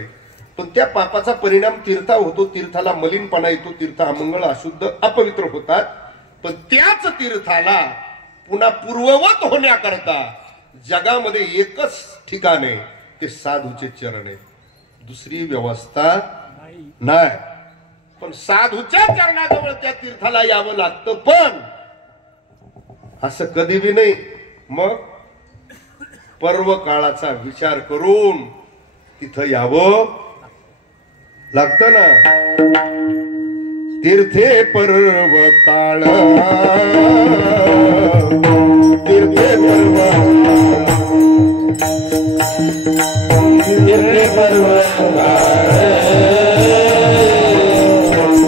पण त्या पापाचा परिणाम तीर्था होतो. तीर्थाला मलिनपणा येतो, तीर्थ अमंगळ, अशुद्ध, अपवित्र होतात. पण त्याच तीर्थाला पुन्हा पूर्ववत होण्याकरता जगामध्ये एकच ठिकाण आहे, ते साधूचे चरण आहे. दुसरी व्यवस्था नाही. पण साधूच्या चरणाजवळ त्या तीर्थाला यावं लागतं, पण असं कधी बी नाही. मग पर्व काळाचा विचार करून तिथं यावं लागतं ना. तीर्थे पर्व काळ, तीर्थे पर्व, तीर्थे पर्व काळ,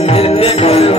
तीर्थे पर्व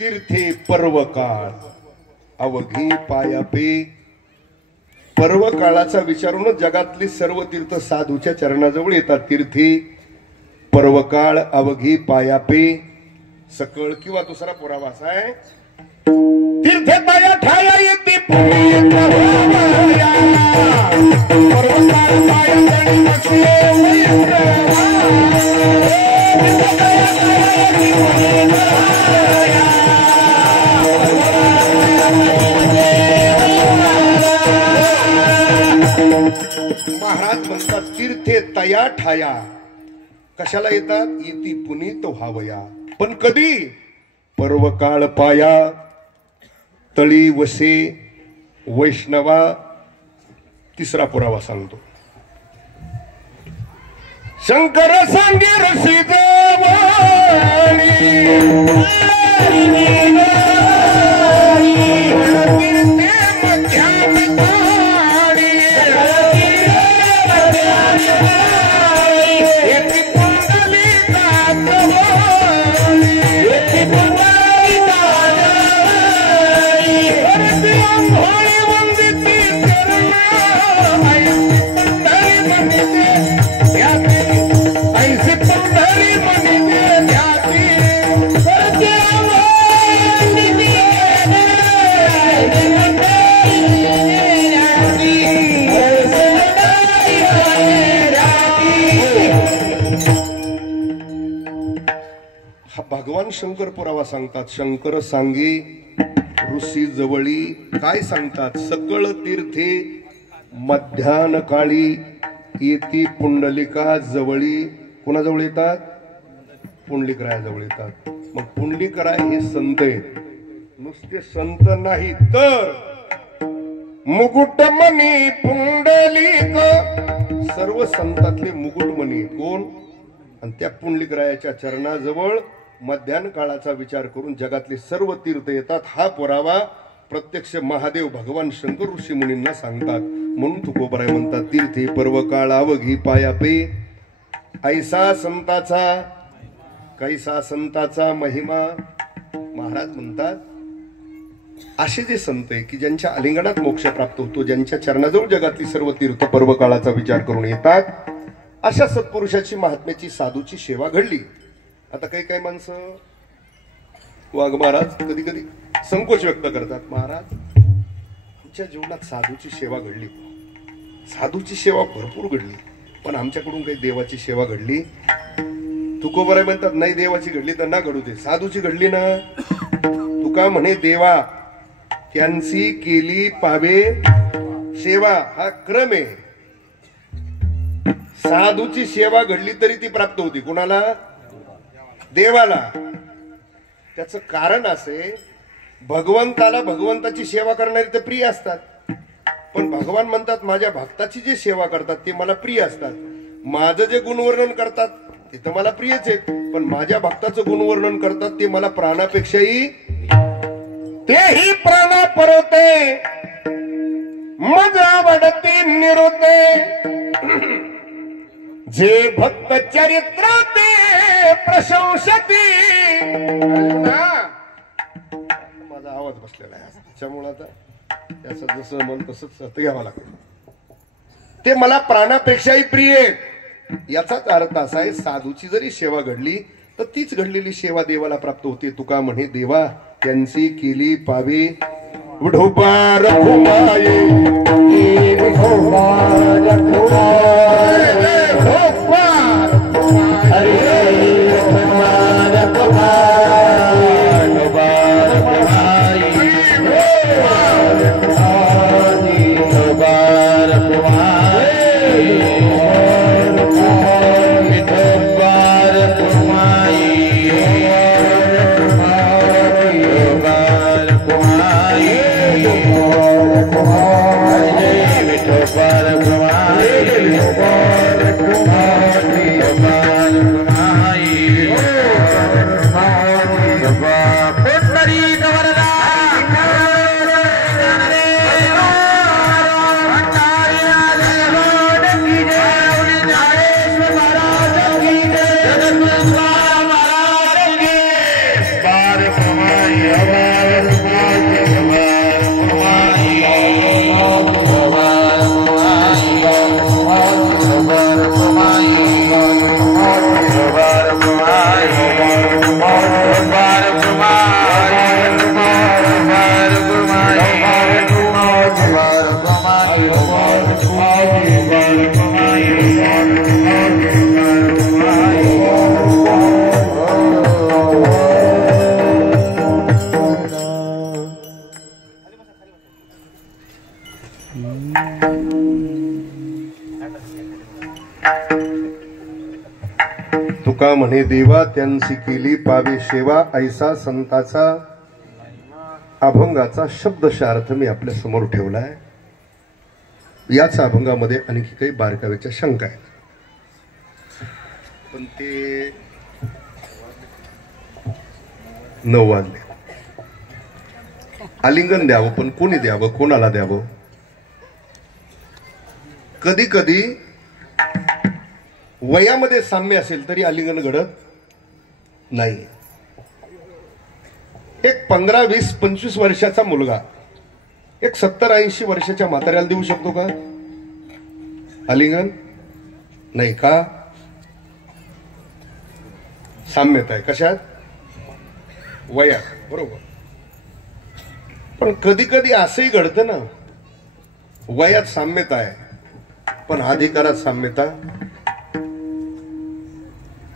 तीर्थे पर्व काळ अवघी पायापे. पर्व काळाचा विचारूनच जगातली सर्व तीर्थ साधूच्या चरणाजवळ येतात. तीर्थी पर्व काळ अवघी पायापे. सकळ किंवा दुसरा पुरावा असा आहे, तीर्थे पाया ठाया येते पर्व काळ पाया गणी बसले महाराज म्हणतात तीर्थे तया ठाया. कशाला येतात? इति पुनीत व्हावया. पण कधी? पर्व काळ पाया तळी वसे वैष्णवा. तिसरा पुरावा सांगतो, शंकर सांगे रसी भगवान शंकर पुरावा सांगतात. शंकर सांगी ऋषी जवळी काय सांगतात? सकळ तीर्थे मध्यान काळी येती पुंडलिका जवळी. कोणाजवळ येतात? पुंडलिकरायाजवळ येतात. मग पुंडलिकराय हे संत आहेत, नुसते संत नाही तर मुकुटमणी पुंडलिक, सर्व संतातले मुकुटमणी कोण? आणि त्या पुंडलिकरायाच्या चरणाजवळ मध्यान्ह काळाचा विचार करून जगातले सर्व तीर्थ येतात. हा पुरावा प्रत्यक्ष महादेव भगवान शंकर ऋषी मुनींना सांगतात. म्हणून तुकोबराय म्हणतात, तीर्थे पर्व काळ अवघी पायापे, ऐसा संताचा कैसा संताचा महिमा. महाराज म्हणतात, असे जे संत आहे की ज्यांच्या आलिंगनात मोक्ष प्राप्त होतो, ज्यांच्या चरणाजवळ जगातली सर्व तीर्थ पर्व काळाचा विचार करून येतात, अशा सत्पुरुषाची महात्म्याची साधूची सेवा घडली. आता काही काही माणसं वाघ महाराज कधी कधी संकोच व्यक्त करतात, महाराज आमच्या जीवनात साधूची सेवा घडली, साधूची सेवा भरपूर घडली, पण आमच्याकडून काही देवाची सेवा घडली. तुकोबराय म्हणतात, नाही देवाची घडली तर ना घडू दे, साधूची घडली ना. तुका म्हणे देवा त्यांची केली पावे सेवा, हा क्रम आहे. साधूची सेवा घडली तरी ती प्राप्त होती कुणाला? देवाला. त्याचं कारण असे, भगवंताला भगवंताची सेवा करणारी तर प्रिय असतात, पण भगवान म्हणतात माझ्या भक्ताची जी सेवा करतात ते मला प्रिय असतात. माझं जे गुणवर्णन करतात ते तर मला प्रियच आहेत, पण माझ्या भक्ताचं गुणवर्णन करतात ते मला प्राणापेक्षाही, तेही प्राणा परते मज आवडते निरुते, जे भक्त चरित्र ते प्रशंसती. माझा आवाज बसलेला आहे त्याच्यामुळे आता त्याचं जसं मन तसंच घ्यावं लागतं. ते मला प्राणापेक्षाही प्रिय. याचाच अर्थ असा आहे, साधूची जरी सेवा घडली तर तीच घडलेली सेवा देवाला प्राप्त होते. तुका म्हणे देवा त्यांची केली पावे विठोबा रखुमाये, तुका म्हणे देवा त्यांची केली पावे सेवा, ऐसा संताचा. अभंगाचा शब्दशः अर्थ मी आपल्या समोर ठेवलाय. याच अभंगामध्ये आणखी काही बारकाव्याच्या शंका आहेत, पण ते 9 वाजले. आलिंगन द्यावं, पण कोणी द्यावं, कोणाला द्यावं? कधी कधी वयामध्ये साम्य असेल तरी आलिंगन घडत नाही. एक 15, 20, 25 वर्षाचा मुलगा एक 70, 80 वर्षाच्या म्हाताऱ्याला देऊ शकतो का आलिंगन? नाही. का? साम्यता आहे. कशात? वयात. बरोबर. पण कधी कधी असंही घडतं ना, वयात साम्यता आहे पण अधिकारात साम्यता.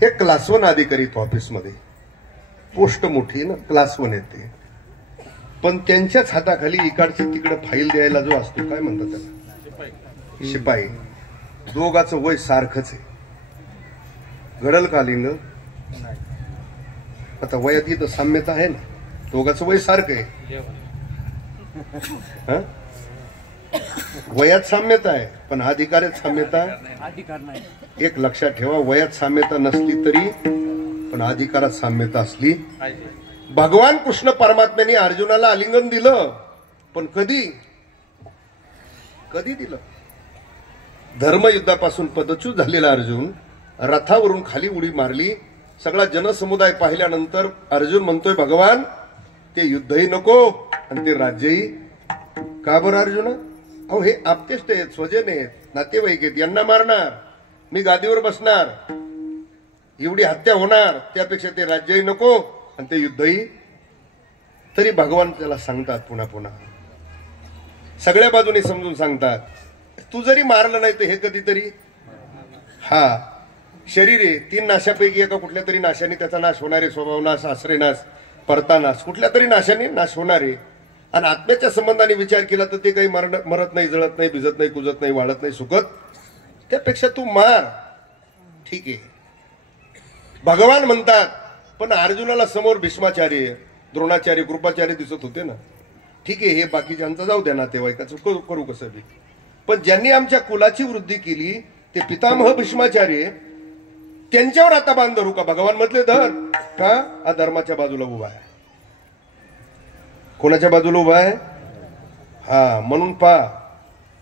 एक क्लास 1 अधिकारी ऑफिसमध्ये, पोस्ट मोठी ना, क्लास 1 येते, पण त्यांच्याच हाताखाली इकडची तिकडे फाईल द्यायला जो असतो, काय म्हणतात त्याला? शिपाई. दोघाचं वय सारखंच आहे. घडल का लिंग? आता वयात इथं साम्यता आहे ना, दोघाचं वय सारखं आहे. वयात साम्यता आहे पण अधिकारात साम्यता अधिकार नाही. एक लक्षात ठेवा, वयात साम्यता नसली तरी पण अधिकारात साम्यता असली. भगवान कृष्ण परमात्म्याने अर्जुनाला आलिंगन दिलं, पण कधी कधी दिलं? धर्मयुद्धापासून पदच्युत झालेला अर्जुन रथावरून खाली उडी मारली. सगळा जनसमुदाय पाहिल्यानंतर अर्जुन म्हणतोय, भगवान ते युद्धही नको आणि ते राज्यही. का बरं अर्जुन? अहो हे आपतेष्ट आहेत, स्वजन आहेत, नातेवाईक आहेत, यांना मारणार, मी गादीवर बसणार, एवढी हत्या होणार, त्यापेक्षा ते राज्यही नको आणि ते युद्धही. तरी भगवान त्याला सांगतात पुन्हा पुन्हा, सगळ्या बाजूने समजून सांगतात, तू जरी मारलं नाही तर हे कधीतरी. हा शरीर आहे, 3 नाशापैकी एका कुठल्या तरी नाशाने त्याचा नाश होणारे, स्वभाव नाश, आश्रय नाश, परता नाश, कुठल्या तरी नाशाने नाश होणारे. आणि आत्म्याच्या संबंधाने विचार केला तर ते काही मरत नाही, जळत नाही, भिजत नाही, कुजत नाही, वाढत नाही, सुकत. त्यापेक्षा तू मार, ठीक आहे. भगवान म्हणतात, पण अर्जुनाला समोर भीष्माचार्य, द्रोणाचार्य, कृपाचार्य दिसत होते ना. ठीक आहे, हे बाकीच्यांचा जाऊ द्या, नातेवाईकाचं करू कसं बी. पण ज्यांनी आमच्या कुलाची वृद्धी केली ते पितामह भीष्माचार्य, त्यांच्यावर आता बांध धरू का? भगवान म्हटले धर का? हा धर्माच्या बाजूला उभा आहे. कोणाच्या बाजूला उभा आहे? हा, म्हणून पा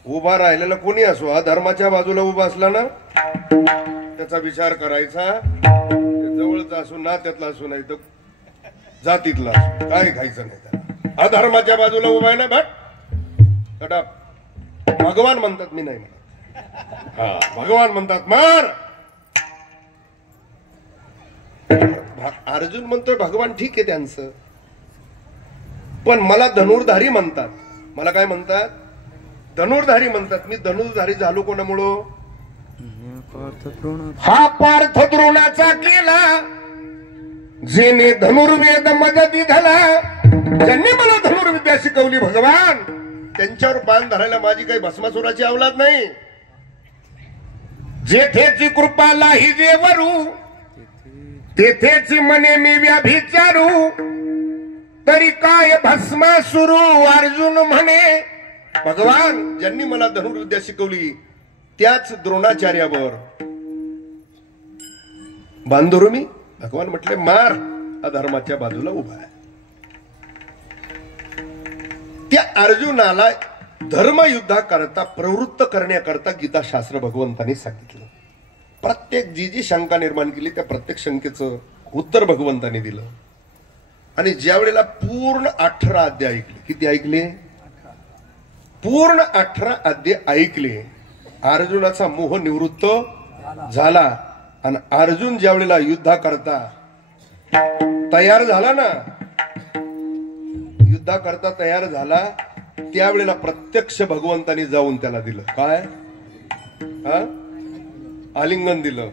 उभा राहिलेला कोणी असो, हा धर्माच्या बाजूला उभा असला ना त्याचा विचार करायचा. जवळचा असो ना, त्यातला असो, नाही तर जातीतला असो, काय खायचं नाही त्याला. हा धर्माच्या बाजूला उभा आहे ना, भट कटा. भगवान म्हणतात, मी नाही म्हणत. हा, भगवान म्हणतात मार. अर्जुन म्हणतोय भगवान ठीक आहे त्यांचं, पण मला धनुर्धारी म्हणतात. मला काय म्हणतात? धनुर्धारी म्हणतात. मी धनुर्धारी झालो कोणामुळं? हा पार्थ द्रोणाचा केला, जेने धनुर्वेद मदती झाला, ज्यांनी मला धनुर्विद्या शिकवली भगवान, त्यांच्यावर बाण धरायला माझी काही भस्मासुराची अवलाद नाही. जेथेची कृपा लाही देवरू, तेथेची मने मी व्याभिचारू, तरी काय भस्मासुरू अर्जुन म्हणे. भगवान ज्यांनी मला धनुर्विद्या शिकवली त्याच द्रोणाचार्यावर बांधरू मी. भगवान म्हटले मार, अधर्माच्या बाजूला उभा आहे. त्या अर्जुनाला धर्मयुद्धाकरता प्रवृत्त करण्याकरता गीताशास्त्र भगवंतांनी सांगितलं. प्रत्येक जी शंका निर्माण केली त्या प्रत्येक शंकेचं उत्तर भगवंतांनी दिलं. आणि ज्या वेळेला पूर्ण 18 अध्याय ऐकले, किती ऐकले? पूर्ण 18 अध्याय ऐकले, अर्जुनाचा मोह निवृत्त झाला. आणि अर्जुन ज्या वेळेला युद्धाकरता तयार झाला ना, युद्धाकरता तयार झाला, त्यावेळेला प्रत्यक्ष भगवंतांनी जाऊन त्याला दिलं. काय? आलिंगन दिलं.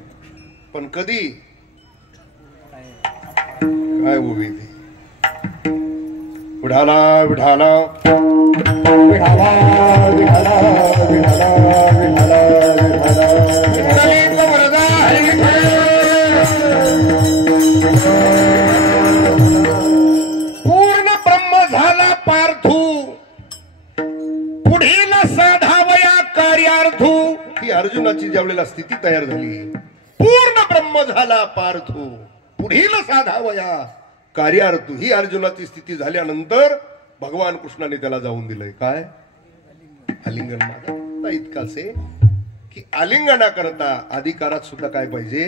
पण कधी? काय उभी ती विढाला विढाला विठाला विठाला विठाला विठाला पूर्ण ब्रह्म झाला पार्थू, पुढील साधावया कार्यार्थू. ही अर्जुनाची ज्या वेळेला स्थिती तयार झाली, पूर्ण ब्रह्म झाला पार्थू, पुढील साधावया कार्यार्थू, ही अर्जुनाची स्थिती झाल्यानंतर भगवान कृष्णाने त्याला जाऊन दिलंय. काय? आलिंगन. माझा इतकाच आहे की आलिंगनाकरता अधिकारात सुद्धा काय पाहिजे?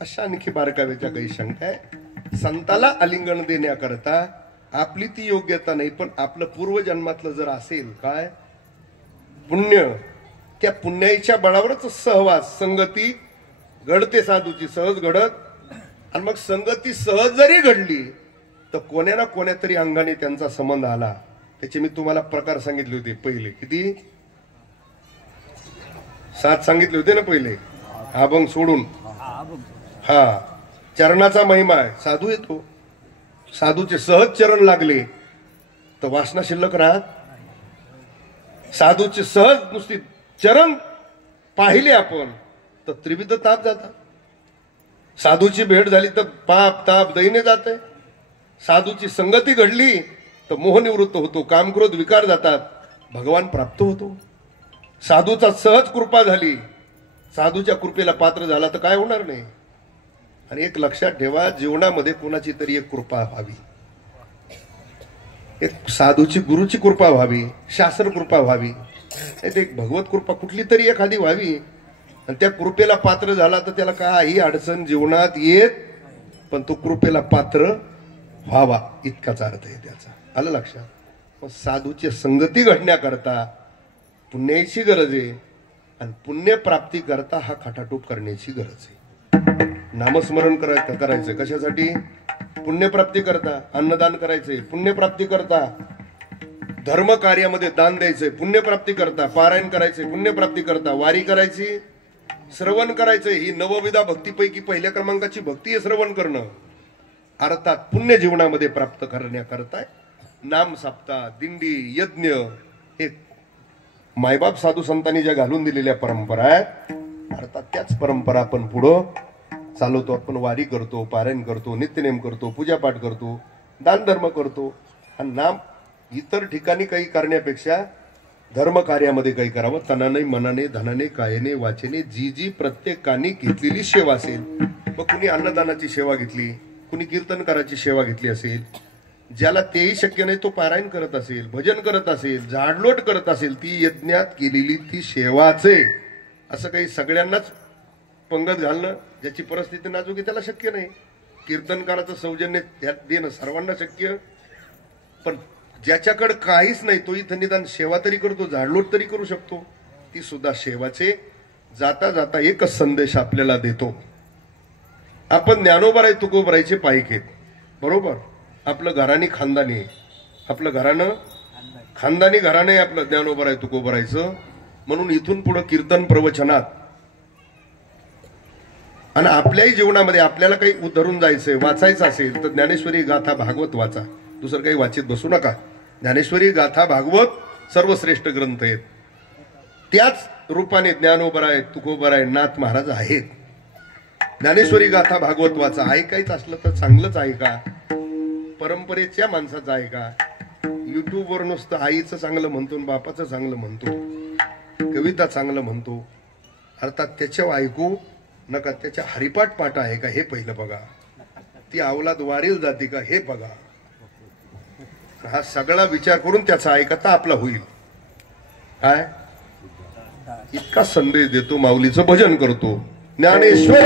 अशा आणखी बारकाव्याच्या काही शंका आहे. संताला आलिंगन देण्याकरता आपली ती योग्यता नाही, पण आपलं पूर्वजन्मातलं जर असेल काय पुण्य, त्या पुण्याच्या बळावरच सहवास, संगती घडते साधूची सहज घडत. आणि मग संगती सहज जरी घडली तर कोण्या ना कोण्या तरी अंगाने त्यांचा संबंध आला. त्याचे मी तुम्हाला प्रकार सांगितले होते पहिले. किती? 7 सांगितले होते ना पहिले, अभंग सोडून. हा, चरणाचा महिमा आहे. साधू येतो, साधूचे सहज चरण लागले तर वासना शिल्लक राहत. साधूचे सहज नुसती चरण पाहिले आपण तर त्रिविध ताप जातात. साधूची भेट झाली तर पाप ताप दैन्य जाते. साधूची संगती घडली तर मोह निवृत्त होतो, काम क्रोध विकार जातात, भगवान प्राप्त होतो. साधूचा सहज कृपा झाली, साधूच्या कृपेला पात्र झाला तर काय होणार नाही. आणि एक लक्षात ठेवा, जीवनामध्ये कोणाची तरी एक कृपा व्हावी, एक साधूची गुरुची कृपा व्हावी, शास्त्र कृपा व्हावी, एक भगवत कृपा कुठली तरी एखादी व्हावी. आणि त्या कृपेला पात्र झाला तर त्याला काही अडचण जीवनात येत, पण तो कृपेला पात्र व्हावा इतकाच अर्थ आहे त्याचा. आलं लक्षात. मग साधूची संगती घडण्याकरता पुण्याची गरज आहे, आणि पुण्य प्राप्ती करता हा खटाटोप करण्याची गरज आहे. नामस्मरण करायचं कशासाठी? पुण्यप्राप्ती करता. अन्नदान करायचंय पुण्यप्राप्ती करता. धर्म कार्यामध्ये दान द्यायचंय पुण्यप्राप्ती करता. पारायण करायचंय पुण्यप्राप्ती करता. वारी करायची, श्रवण करायचंय. ही नवविधा भक्तीपैकी पहिल्या क्रमांकाची भक्ती आहे श्रवण करणं. अर्थात पुण्य जीवनामध्ये प्राप्त करण्याकरता नाम सप्ताह, दिंडी, यज्ञ हे मायबाप साधू संतांनी ज्या घालून दिलेल्या परंपरा आहेत, अर्थात त्याच परंपरा आपण पुढं चालवतो. आपण वारी करतो, पारायण करतो, नित्यनेम करतो, पूजापाठ करतो, दान धर्म करतो. हा नाम इतर ठिकाणी काही करण्यापेक्षा धर्म कार्यामध्ये काही करावं. तनाने, मनाने, धनाने, कायाने, वाचेने जी जी प्रत्येकाने घेतलेली सेवा असेल, मग कुणी अन्नदानाची सेवा घेतली, कुणी कीर्तनकाराची सेवा घेतली असेल, ज्याला तेही शक्य नाही तो पारायण करत असेल, भजन करत असेल, झाडलोट करत असेल, ती यज्ञात केलेली ती सेवाचे. असं काही सगळ्यांनाच पंगत घालणं, ज्याची परिस्थिती नाजूक आहे त्याला शक्य नाही. कीर्तनकाराचं सौजन्य त्यात देणं सर्वांना शक्य, पण ज्याच्याकडे काहीच नाही तो इथं निदान सेवा तरी करतो, झाडलोट तरी करू शकतो. ती सुद्धा सेवाचे जाता जाता एकच संदेश आपल्याला देतो. आपण ज्ञानोबराय तुकोबरायचे पाईक आहेत, बरोबर. आपलं घराणी खानदानी, आपलं घराणं खानदानी घराणं आहे आपलं ज्ञानोबराय तुकोबरायचं. म्हणून इथून पुढे कीर्तन प्रवचनात आणि आपल्याही जीवनामध्ये आपल्याला काही उतरून जायचंय, वाचायचं असेल तर ज्ञानेश्वरी गाथा भागवत वाचा. दुसरं काही वाचित बसू नका. ज्ञानेश्वरी गाथा भागवत सर्वश्रेष्ठ ग्रंथ आहेत. त्याच रूपाने ज्ञानोबराय तुकोबराय नाथ महाराज आहेत. ज्ञानेश्वरी गाथा भागवत वाचा. ऐकायचं असलं तर चांगलंच ऐका, परंपरेच्या माणसाचं ऐका. युट्यूबवर नुसतं आईचं चांगलं म्हणतो, बापाचं चांगलं म्हणतो, कविता चांगलं म्हणतो, अर्थात त्याच्यावर ऐकू नका. त्याच्या हरिपाठ पाठ आहे का हे पहिलं बघा. ती अवलाद वारील जाते का हे बघा. हा सगळा विचार करून त्याचा ऐकता आपला होईल. काय इतका संदेश देतो, माऊलीचं भजन करतो. ज्ञानेश्वर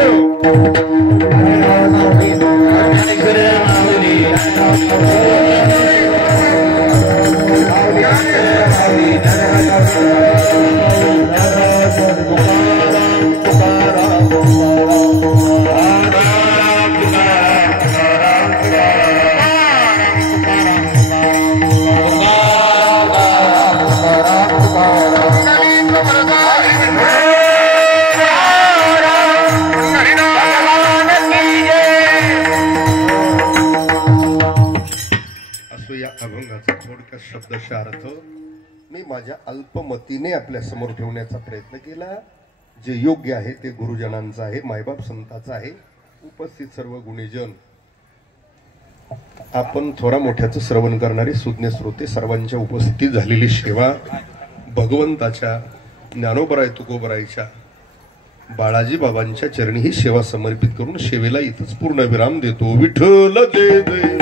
शब्दशः अर्थ मी माझ्या अल्पमतीने आपल्या समोर ठेवण्याचा प्रयत्न केला. जे योग्य आहे ते गुरुजनांचं आहे, मायबाप संतांचं आहे. उपस्थित सर्व गुणीजन, आपण थोरा मोठ्याचं श्रवण करणारे सुज्ञ श्रोते, सर्वांच्या उपस्थितीत झालेली सेवा भगवंताच्या ज्ञानोबराय तुकोबरायच्या बाळाजी बाबांच्या चरणी ही सेवा समर्पित करून सेवेला इथंच पूर्ण विराम देतो. विठ्ठल जय जय.